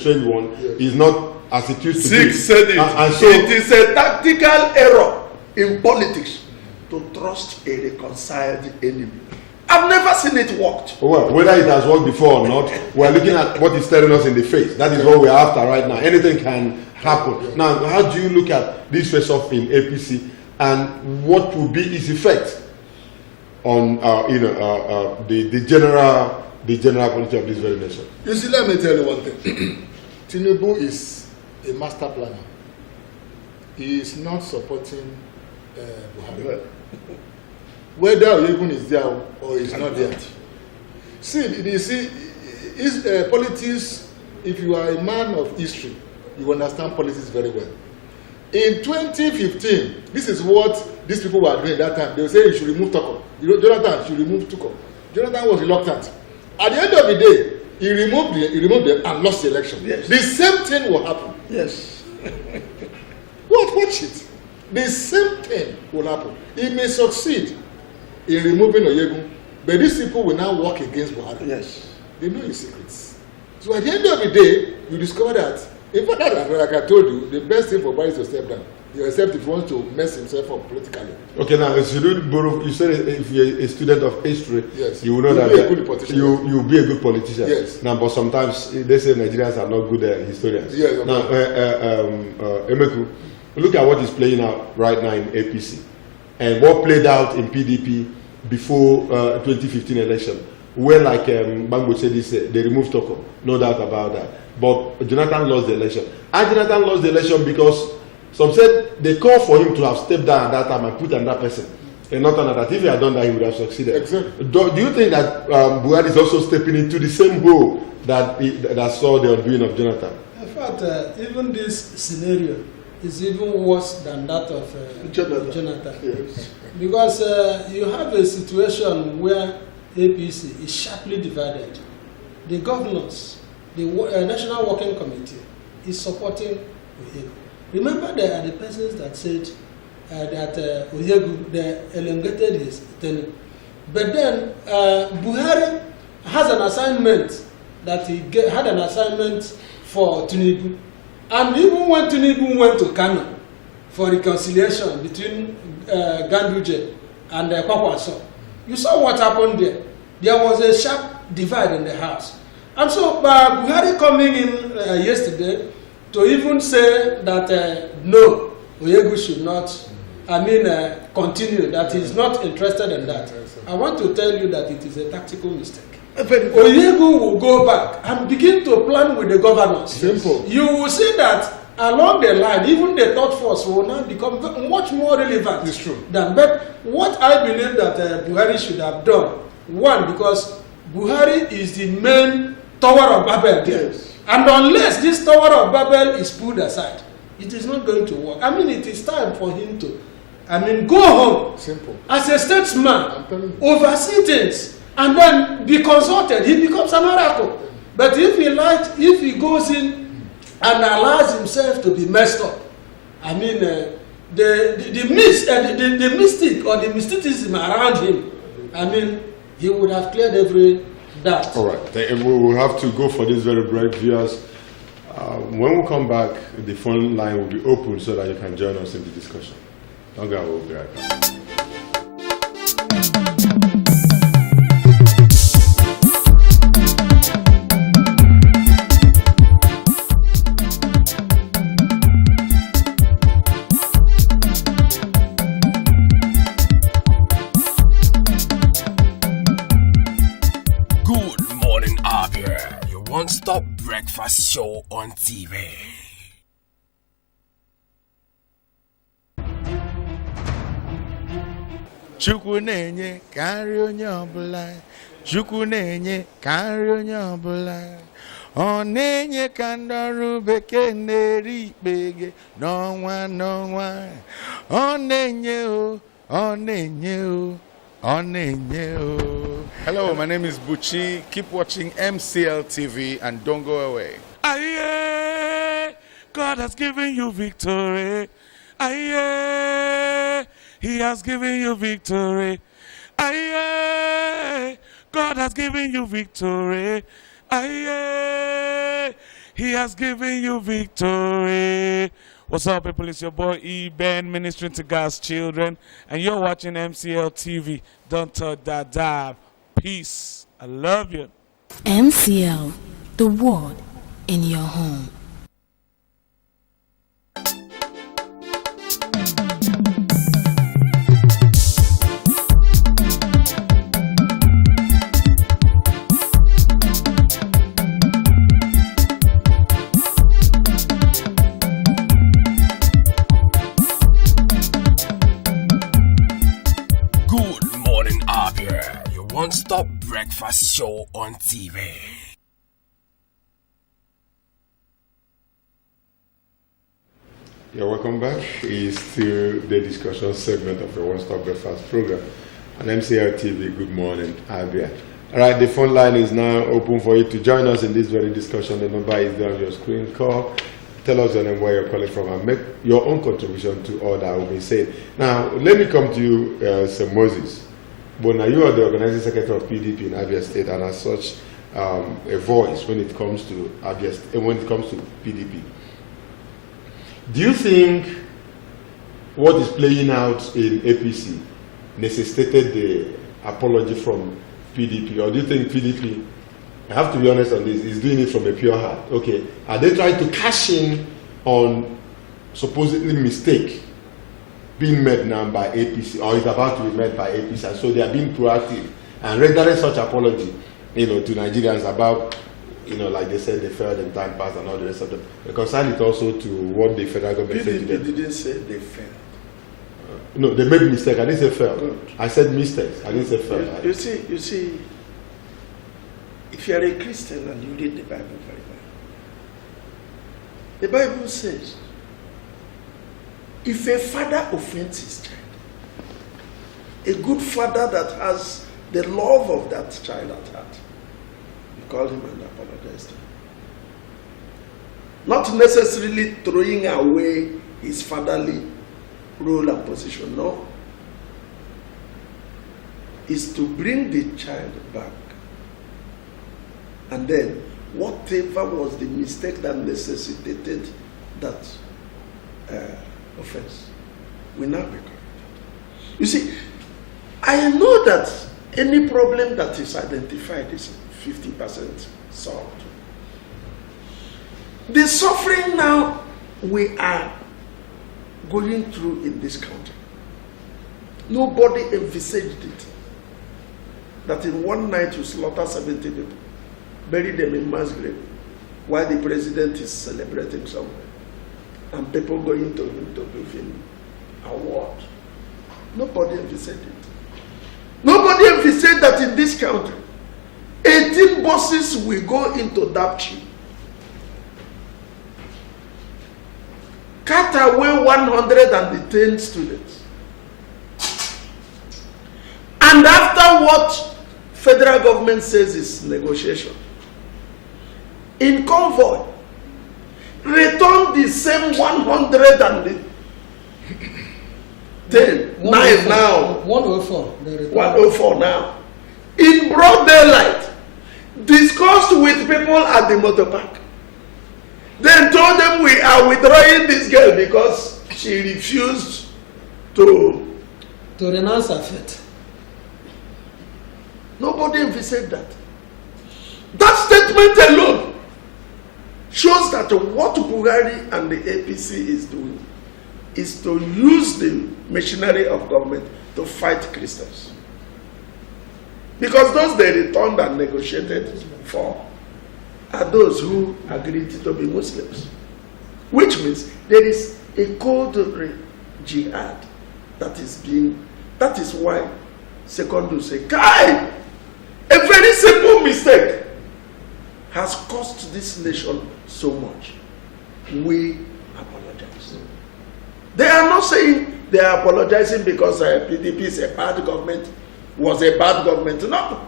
strange one. Yes. He's not as it used to be. Said it. And so it is a tactical error in politics to trust a reconciled enemy. I've never seen it worked. Well, whether it has worked before or not, we're looking at what is staring us in the face. That is what we're after right now. Anything can happen. Now, how do you look at this face-off in APC, and what will be its effect on the general polity of this very nation? You see, let me tell you one thing. Tinubu is a master planner. He is not supporting Buhari. Whether Oyegu is there or is not there. See, you see, politics, if you are a man of history, you understand politics very well. In 2015, this is what these people were doing that time. They were saying you should remove Tucker. Jonathan should remove Tucker. Jonathan was reluctant. At the end of the day, he removed them and lost the election. Yes. The same thing will happen. Yes. Watch it. The same thing will happen. He may succeed in removing Oyegu, but these people will now work against Buhari. Yes. They know his secrets. So at the end of the day, you discover that, in fact, like I told you, the best thing for Buhari is to step down. Except if he wants to mess himself up politically. Okay, now, you said if you're a student of history, yes, you will know that you'll be a good politician. Yes. Now, but sometimes they say Nigerians are not good historians. Yes, okay. Now, Emeku, look at what is playing out right now in APC. and what played out in PDP before 2015 election, where like Bango said, they removed Toko, no doubt about that. But Jonathan lost the election. And Jonathan lost the election because some said they called for him to have stepped down at that time and put another person. And not another. If he had done that, he would have succeeded. Exactly. Do you think that Buhari is also stepping into the same hole that saw the undoing of Jonathan? In fact, even this scenario is even worse than that of Jonathan. Yes. Because you have a situation where APC is sharply divided. The governors, the National Working Committee is supporting Oyegu. Remember, there are the persons that said that Oyegu, they elongated his tenure. But then Buhari has an assignment that he had an assignment for Tinubu. And even when Tinubu went to Kano for reconciliation between Ganduje and Kwakwaso, you saw what happened there. There was a sharp divide in the house. And so Buhari coming in yesterday to even say that no, Oyegu should not, continue, that he's not interested in that. I want to tell you that it is a tactical mistake. Oyegu will go back and begin to plan with the governors. Simple. You will see that along the line, even the third force will now become much more relevant. It's true. But what I believe that Buhari should have done, one, because Buhari is the main Tower of Babel there. Yes. And unless this Tower of Babel is put aside, it is not going to work. It is time for him to, go home. Simple. As a statesman, oversee things, and then be consulted. He becomes an oracle. But if he goes in and allows himself to be messed up, the mystic or the mysticism around him, he would have cleared every doubt. All right, we will have to go for this very brief, viewers. When we come back, the phone line will be open so that you can join us in the discussion. Okay, we'll be right back. Good morning, Abia, your one-stop breakfast show on TV. Chukwu na-enye ka nri onye ọbụla. Chukwu na-enye ka nri onye ọbụla. Ọ na-enye ka ndị ọrụ bekee na-eri ikpege n'ọnwa n'ọnwa. Ọ na-enye o, ọ na-enye o, ọ na-enye o. Hello, my name is Buchi. Keep watching MCL TV and don't go away. Aye, God has given you victory. Aye, He has given you victory. Aye, God has given you victory. Aye, He has given you victory. What's up, people? It's your boy E-Ben, ministering to God's children, and you're watching MCL TV. Don't touch that dive. Peace. I love you. MCL, the word in your home. One-stop breakfast show on TV. Yeah, welcome back. It's still the discussion segment of the One-Stop Breakfast program on MCL TV. Good morning, Abia. All right, the phone line is now open for you to join us in this very discussion. The number is there on your screen. Call, tell us your name, where you're calling from, and make your own contribution to all that will be said. Now, let me come to you, Sir Moses. But now you are the organizing secretary of PDP in Abia State, and as such, a voice when it comes to Abia State, when it comes to PDP. Do you think what is playing out in APC necessitated the apology from PDP, or do you think PDP, I have to be honest on this, is doing it from a pure heart? Okay, are they trying to cash in on supposedly mistake being met now by APC, or is about to be met by APC, and so they are being proactive and rendering such apology, to Nigerians about, like they said, they failed in time past and all the rest of them. Reconcile it also to what the federal government said to them. PDP didn't say they failed. No, they made mistake. I didn't say fail. Good. I said mistakes. I didn't say fail. You see, if you are a Christian and you read the Bible very well, the Bible says, if a father offends his child, a good father that has the love of that child at heart, you call him and apologize to him. Not necessarily throwing away his fatherly role and position, no. Is to bring the child back. And then, whatever was the mistake that necessitated that offense, we now be corrected. You see, I know that any problem that is identified is 50% solved. The suffering now we are going through in this country, nobody envisaged it. That in one night you slaughter 70 people, bury them in mass grave, while the president is celebrating somewhere, and people going to him to give him award. Nobody envisaged it. Nobody envisaged that in this country, 18 buses will go into Dapchi, cut away 110 students. And after what federal government says is negotiation, in convoy, return the same 110, 9 now, 104 now, in broad daylight, discussed with people at the motor park. Then told them we are withdrawing this girl because she refused to renounce her faith. Nobody envisaged that. That statement alone shows that what Buhari and the APC is doing is to use the machinery of government to fight Christians. Because those they returned and negotiated for are those who agreed to be Muslims. Which means there is a cold jihad that is why Secondu say, Kai, a very simple mistake has cost this nation so much. We apologize. They are not saying they are apologizing because PDP is a bad government, was a bad government. No.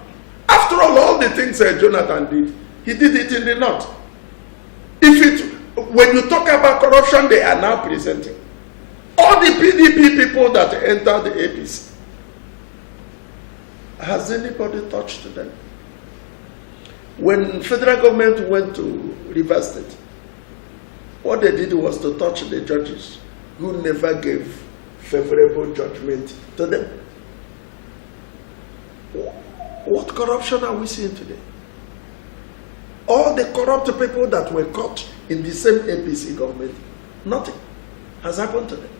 After all the things Jonathan did, he did it in the north. When you talk about corruption, they are now presenting. All the PDP people that entered the APC, has anybody touched them? When federal government went to Rivers State, what they did was to touch the judges who never gave favorable judgment to them. What corruption are we seeing today? All the corrupt people that were caught in the same APC government, nothing has happened to them.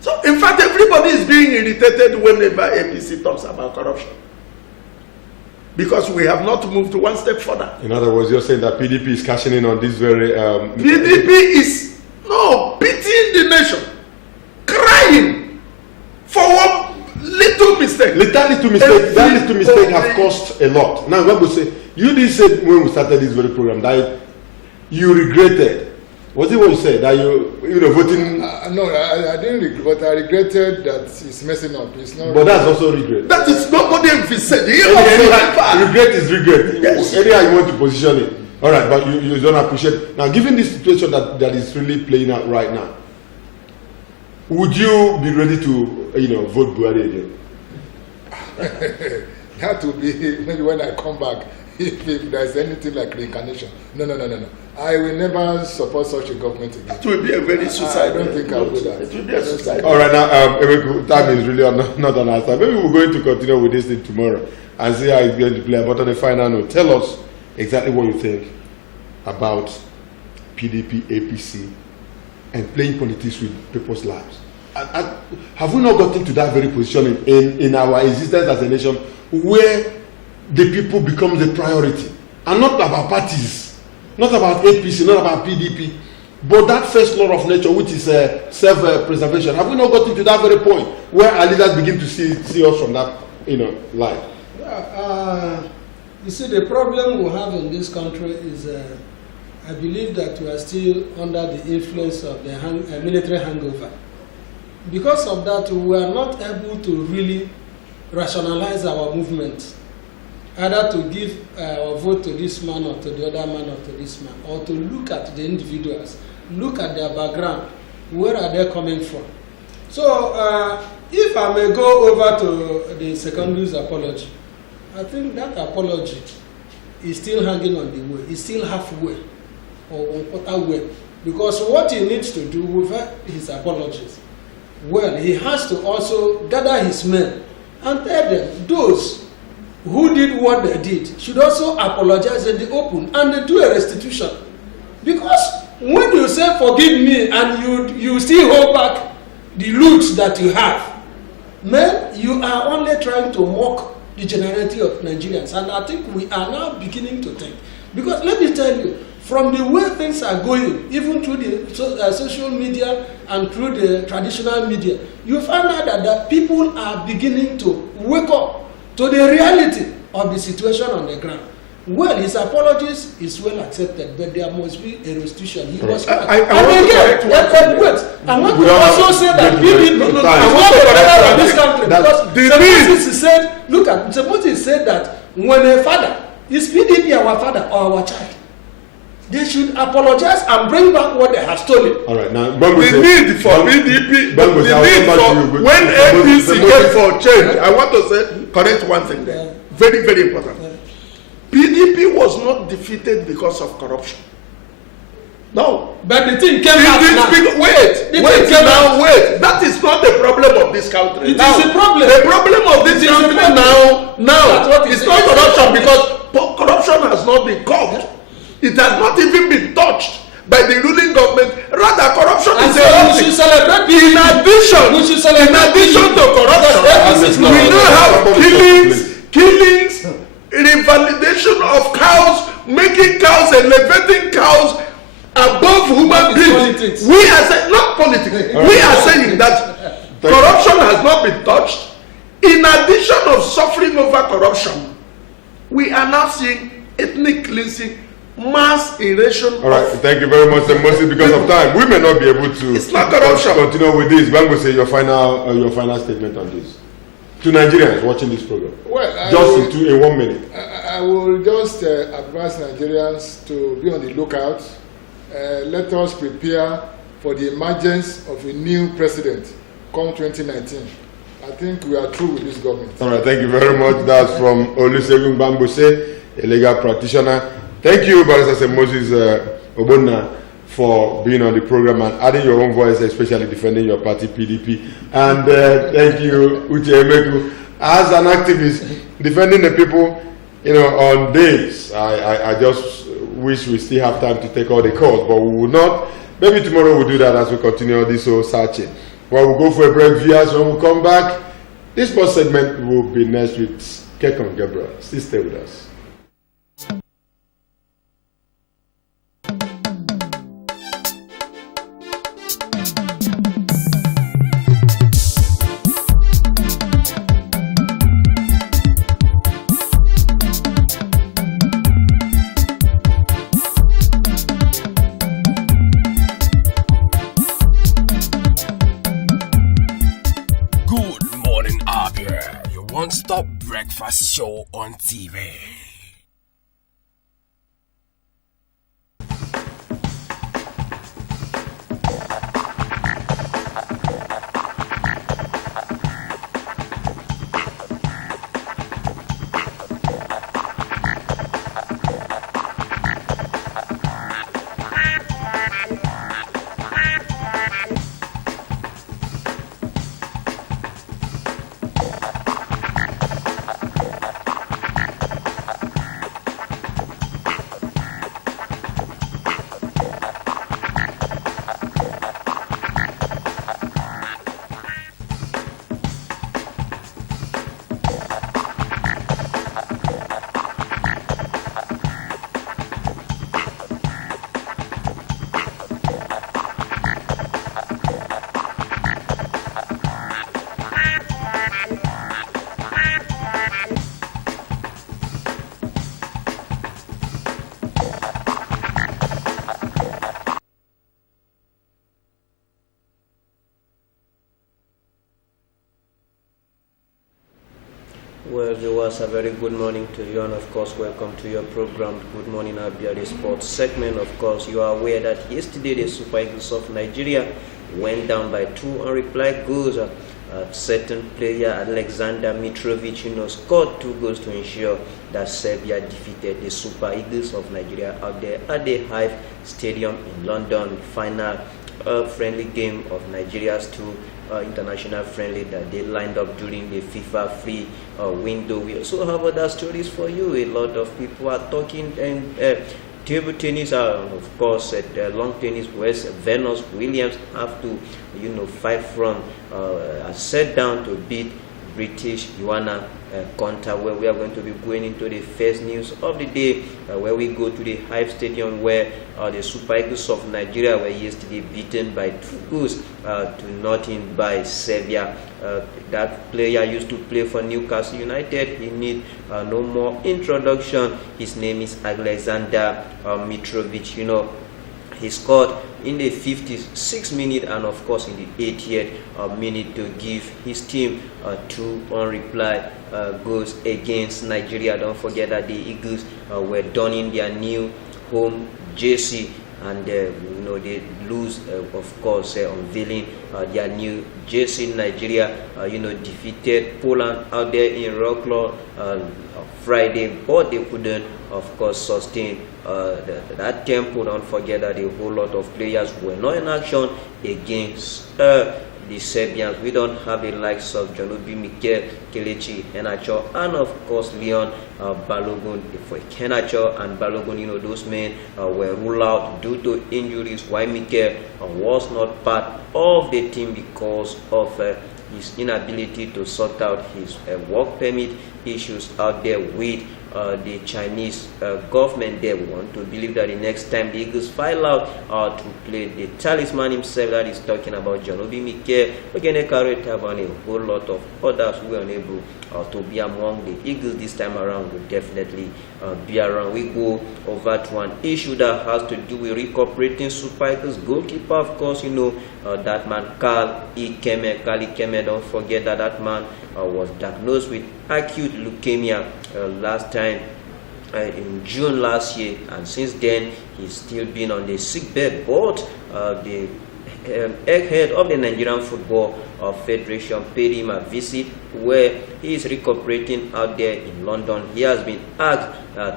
So, in fact, everybody is being irritated whenever APC talks about corruption. Because we have not moved one step further. In other words, you're saying that PDP is cashing in on this very... PDP is, pitying the nation, crying for one little mistake. That little mistake has cost a lot. Now, when we say, you did say when we started this very program that you regretted. Was it what you said? That you voting... no, I didn't regret, but I regretted that it's messing up. It's not. But that's also regret. That is nobody said. Regret is regret. Yes. Anyhow you want to position it. All right, but you don't appreciate. Now, given this situation that is really playing out right now, would you be ready to, vote Buhari again? That would be maybe when I come back. If there's anything like reincarnation. No. I will never support such a government again. It will be a very suicidal. I don't think I'll do that. It will be a suicide. All right, now, time is really not on our side. Maybe we're going to continue with this thing tomorrow and see how it's going to play. But on the final note, tell us exactly what you think about PDP, APC, and playing politics with people's lives. have we not gotten to that very position in our existence as a nation where the people become the priority and not about parties, not about APC, not about PDP, but that first law of nature, which is self-preservation? Have we not gotten to that very point where our leaders begin to see us from that, light? You see, the problem we have in this country is, I believe that we are still under the influence of the military hangover. Because of that, we are not able to really rationalize our movement, either to give our vote to this man or to the other man or to this man, or to look at the individuals, look at their background, where are they coming from. So if I may go over to the secondary's apology, I think that apology is still hanging on the way. It's still halfway or 1/4 way. Because what he needs to do with his apologies, well, he has to also gather his men and tell them those who did what they did should also apologize in the open and they do a restitution. Because when you say forgive me and you still hold back the loot that you have, man, you are only trying to mock the generality of Nigerians. And I think we are now beginning to think. Because let me tell you, from the way things are going, even through the social media and through the traditional media, you find out that people are beginning to wake up to the reality of the situation on the ground. Well, his apologies is well accepted, but there must be a restitution. He was correct. I want to also say that PDP is not this country, because Moses said, look at Moses said that when a father is PDP our father or our child, they should apologize and bring back what they have stolen. All right, now the need for PDP, the need for when APC came for change. I want to say correct one thing there. Very, very important. PDP was not defeated because of corruption. No. But the thing came out now. Wait. That is not the problem of this country. It is a problem. The problem of this country now is not corruption, because corruption has not been curbed. It has not even been touched by the ruling government. Rather, corruption is a whole thing. In addition to corruption, we now have killings, invalidation of cows, making cows, elevating cows above human beings. We are saying, not politics, we are saying that corruption has not been touched. In addition of suffering over corruption, we are now seeing ethnic cleansing, mass erasure. All right, thank you very much, Moses. Because of time, we may not be able to continue with this. Bango, say your final statement on this to Nigerians watching this program. Well, in 1 minute. I will just advise Nigerians to be on the lookout. Let us prepare for the emergence of a new president come 2019. I think we are through with this government. All right, thank you very much. That's from Olusegun Bambose, a legal practitioner. Thank you, Barrister Moses Obonna, for being on the program and adding your own voice, especially defending your party, PDP. And thank you, Uche Emeku, as an activist, defending the people, on days. I just wish we still have time to take all the calls, but we will not. Maybe tomorrow we'll do that as we continue this whole searching. Well, we'll go for a break, viewers. When we come back, this first segment will be next with Kekon Gabriel. Still stay with us. One-stop breakfast show on TV. viewers, a very good morning to you, and of course welcome to your program Good Morning Abia, the sports segment. Of course, you are aware that yesterday the Super Eagles of Nigeria went down by 2 unreplied goals. Certain player Alexander Mitrovic, scored 2 goals to ensure that Serbia defeated the Super Eagles of Nigeria out there at the Hive Stadium in London. Final friendly game of Nigeria's 2 international friendly that they lined up during the FIFA free window. We also have other stories for you. A lot of people are talking and table tennis, of course, long tennis, West Venus Williams have to, fight from set down to beat British Joanna Konta, where we are going to be going into the first news of the day, where we go to the Hive Stadium, where the Super Eagles of Nigeria were yesterday beaten by 2 goals to nothing by Serbia. That player used to play for Newcastle United. He need no more introduction. His name is Alexander Mitrovic. He scored in the 56th minute and of course in the 80th minute to give his team 2 unreplied goals against Nigeria. Don't forget that the Eagles were donning their new home jersey, and they lose, of course, unveiling their new jersey. Nigeria, defeated Poland out there in Wrocław Friday, but they couldn't, of course, sustain that tempo. Don't forget that a whole lot of players were not in action against the Serbians. We don't have the likes of Janobi Mikel, Kelechi Iheanacho, and of course Leon Balogun. For Iheanacho and Balogun, those men were ruled out due to injuries, while Mikel was not part of the team because of his inability to sort out his work permit issues out there with the Chinese government there. We want to believe that the next time the Eagles file out to play the talisman himself, that is talking about Janobi Mikel, Ogene Kareta, and a whole lot of others who are unable to be among the Eagles this time around, will definitely be around. We go over to an issue that has to do with recuperating Super Eagles goalkeeper. Of course, that man Carl Ikeme. Don't forget that man was diagnosed with acute leukemia last time in June last year, and since then he's still been on the sick bed. But the head of the Nigerian Football Federation paid him a visit where he is recuperating out there in London. He has been asked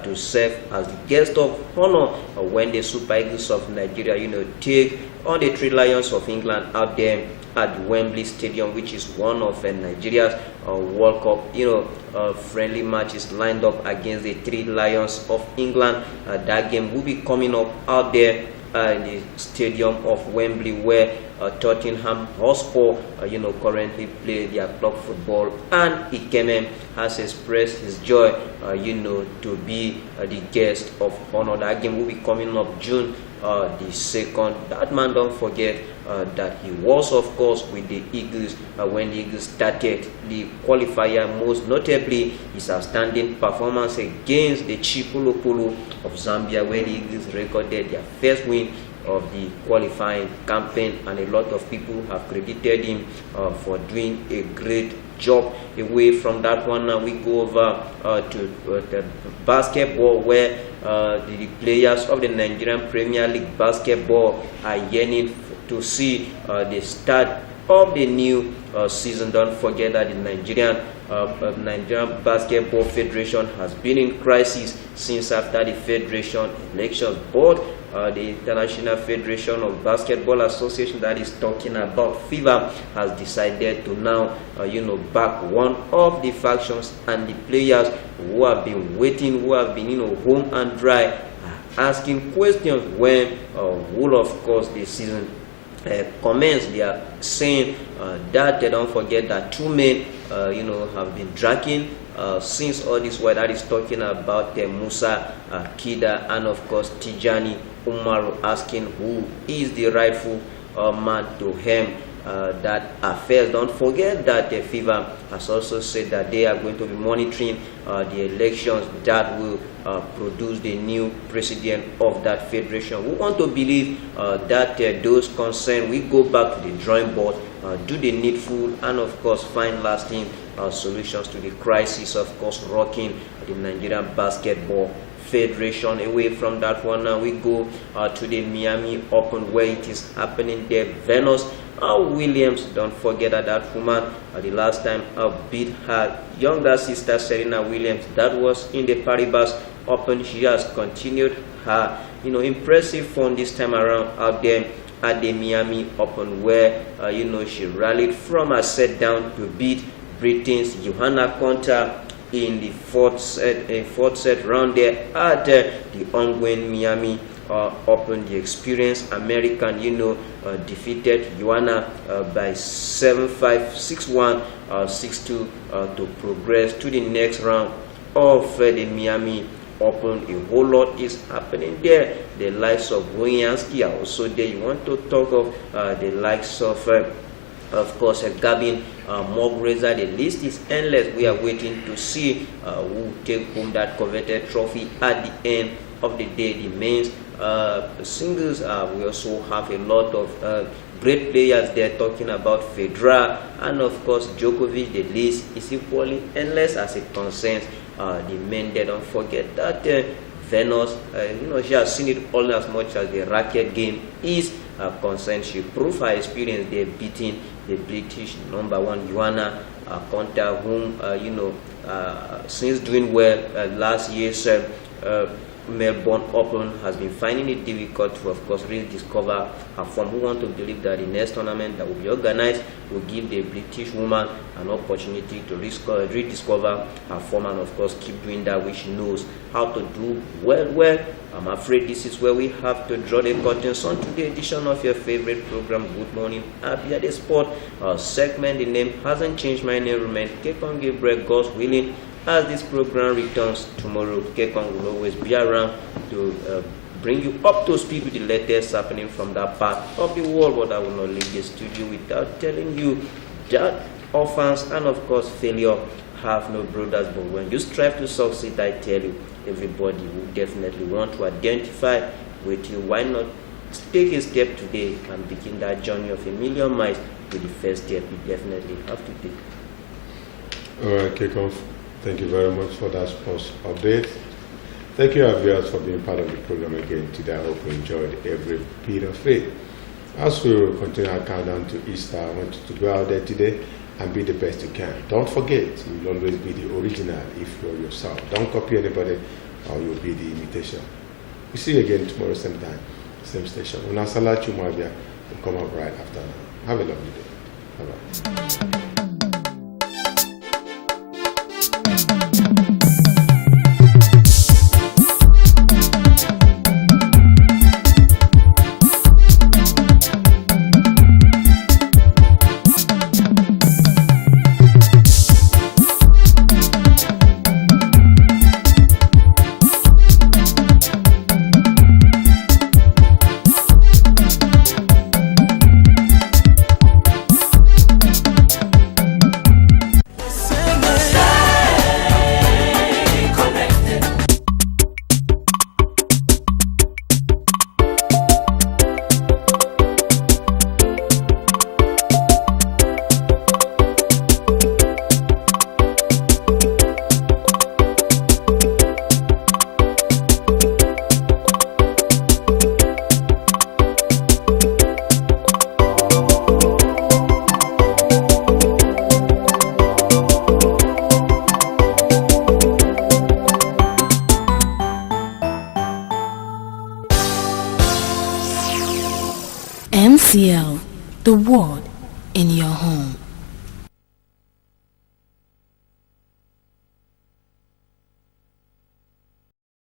to serve as the guest of honor when the Super Eagles of Nigeria, take on the 3 Lions of England out there at Wembley Stadium, which is one of Nigeria's World Cup friendly matches lined up against the 3 Lions of England. That game will be coming up out there in the stadium of Wembley, where Tottenham Hotspur currently play their club football, and Ikeme has expressed his joy to be the guest of honor. That game will be coming up June the 2nd. That man, don't forget that he was, of course, with the Eagles when the Eagles started the qualifier, most notably his outstanding performance against the Chipolopolo of Zambia, where the Eagles recorded their first win of the qualifying campaign, and a lot of people have credited him for doing a great job. Away from that one, now we go over to the basketball, where the players of the Nigerian Premier League basketball are yearning to see the start of the new season. Don't forget that the Nigerian Basketball Federation has been in crisis since after the federation elections, but the International Federation of Basketball Association, that is talking about FIBA, has decided to now back one of the factions, and the players who have been waiting, who have been home and dry, asking questions when will, of course, the season commence. They are saying that they don't forget that 2 men have been dragging since all this while. That is talking about Musa Kida and of course Tijani Umaru, asking who is the rightful man to hem that affairs. Don't forget that the FIFA has also said that they are going to be monitoring the elections that will produce the new president of that federation. We want to believe that those concerned will go back to the drawing board, do the needful, and of course find lasting solutions to the crisis, of course, rocking the Nigerian Basketball Federation. Away from that one, now we go to the Miami Open, where it is happening there. Venus Williams, don't forget that woman the last time beat her younger sister Serena Williams. That was in the Paribas Open. She has continued her impressive form this time around out there at the Miami Open, where she rallied from a set down to beat Britain's Johanna Konta in the fourth set round there at the ongoing Miami Open. The experienced American defeated Johanna by 7-5, 6-1, 6-2 to progress to the next round of the Miami Open. A whole lot is happening there. The likes of Wojanski are also there. You want to talk of the likes of course, Gavin Muguruza. The list is endless. We are waiting to see who take home that coveted trophy at the end of the day. The men's singles, we also have a lot of great players there, talking about Federer and of course Djokovic. The list is equally endless as it concerns the men there. Don't forget that Venus, she has seen it all as much as the racket game is concerned. She proved her experience there, beating the British #1 Johanna Konta, whom since doing well last year's Melbourne Open has been finding it difficult to, of course, rediscover her form. We want to believe that the next tournament that will be organized will give the British woman an opportunity to rediscover her form and, of course, keep doing that which she knows how to do well. I'm afraid this is where we have to draw the curtains on today's edition of your favorite program, Good Morning Abia, the sport segment. The name hasn't changed. My name remains Kekon Gabriel, God's willing. As this program returns tomorrow, Kekon will always be around to bring you up to speed with the latest happening from that part of the world. But I will not leave the studio without telling you that orphans and, of course, failure have no brothers. But when you strive to succeed, I tell you, everybody will definitely want to identify with you. Why not take a step today and begin that journey of 1,000,000 miles with the first step you definitely have to take? All right, Kekon. Thank you very much for that sports update. Thank you, viewers, for being part of the program again today. I hope you enjoyed every bit of it. As we continue our countdown to Easter, I want you to go out there today and be the best you can. Don't forget, you will always be the original if you're yourself. Don't copy anybody or you'll be the imitation. We'll see you again tomorrow, same time, same station. Unasala Chumabia will come up right after now. Have a lovely day. Bye-bye. MCL, the ward in your home.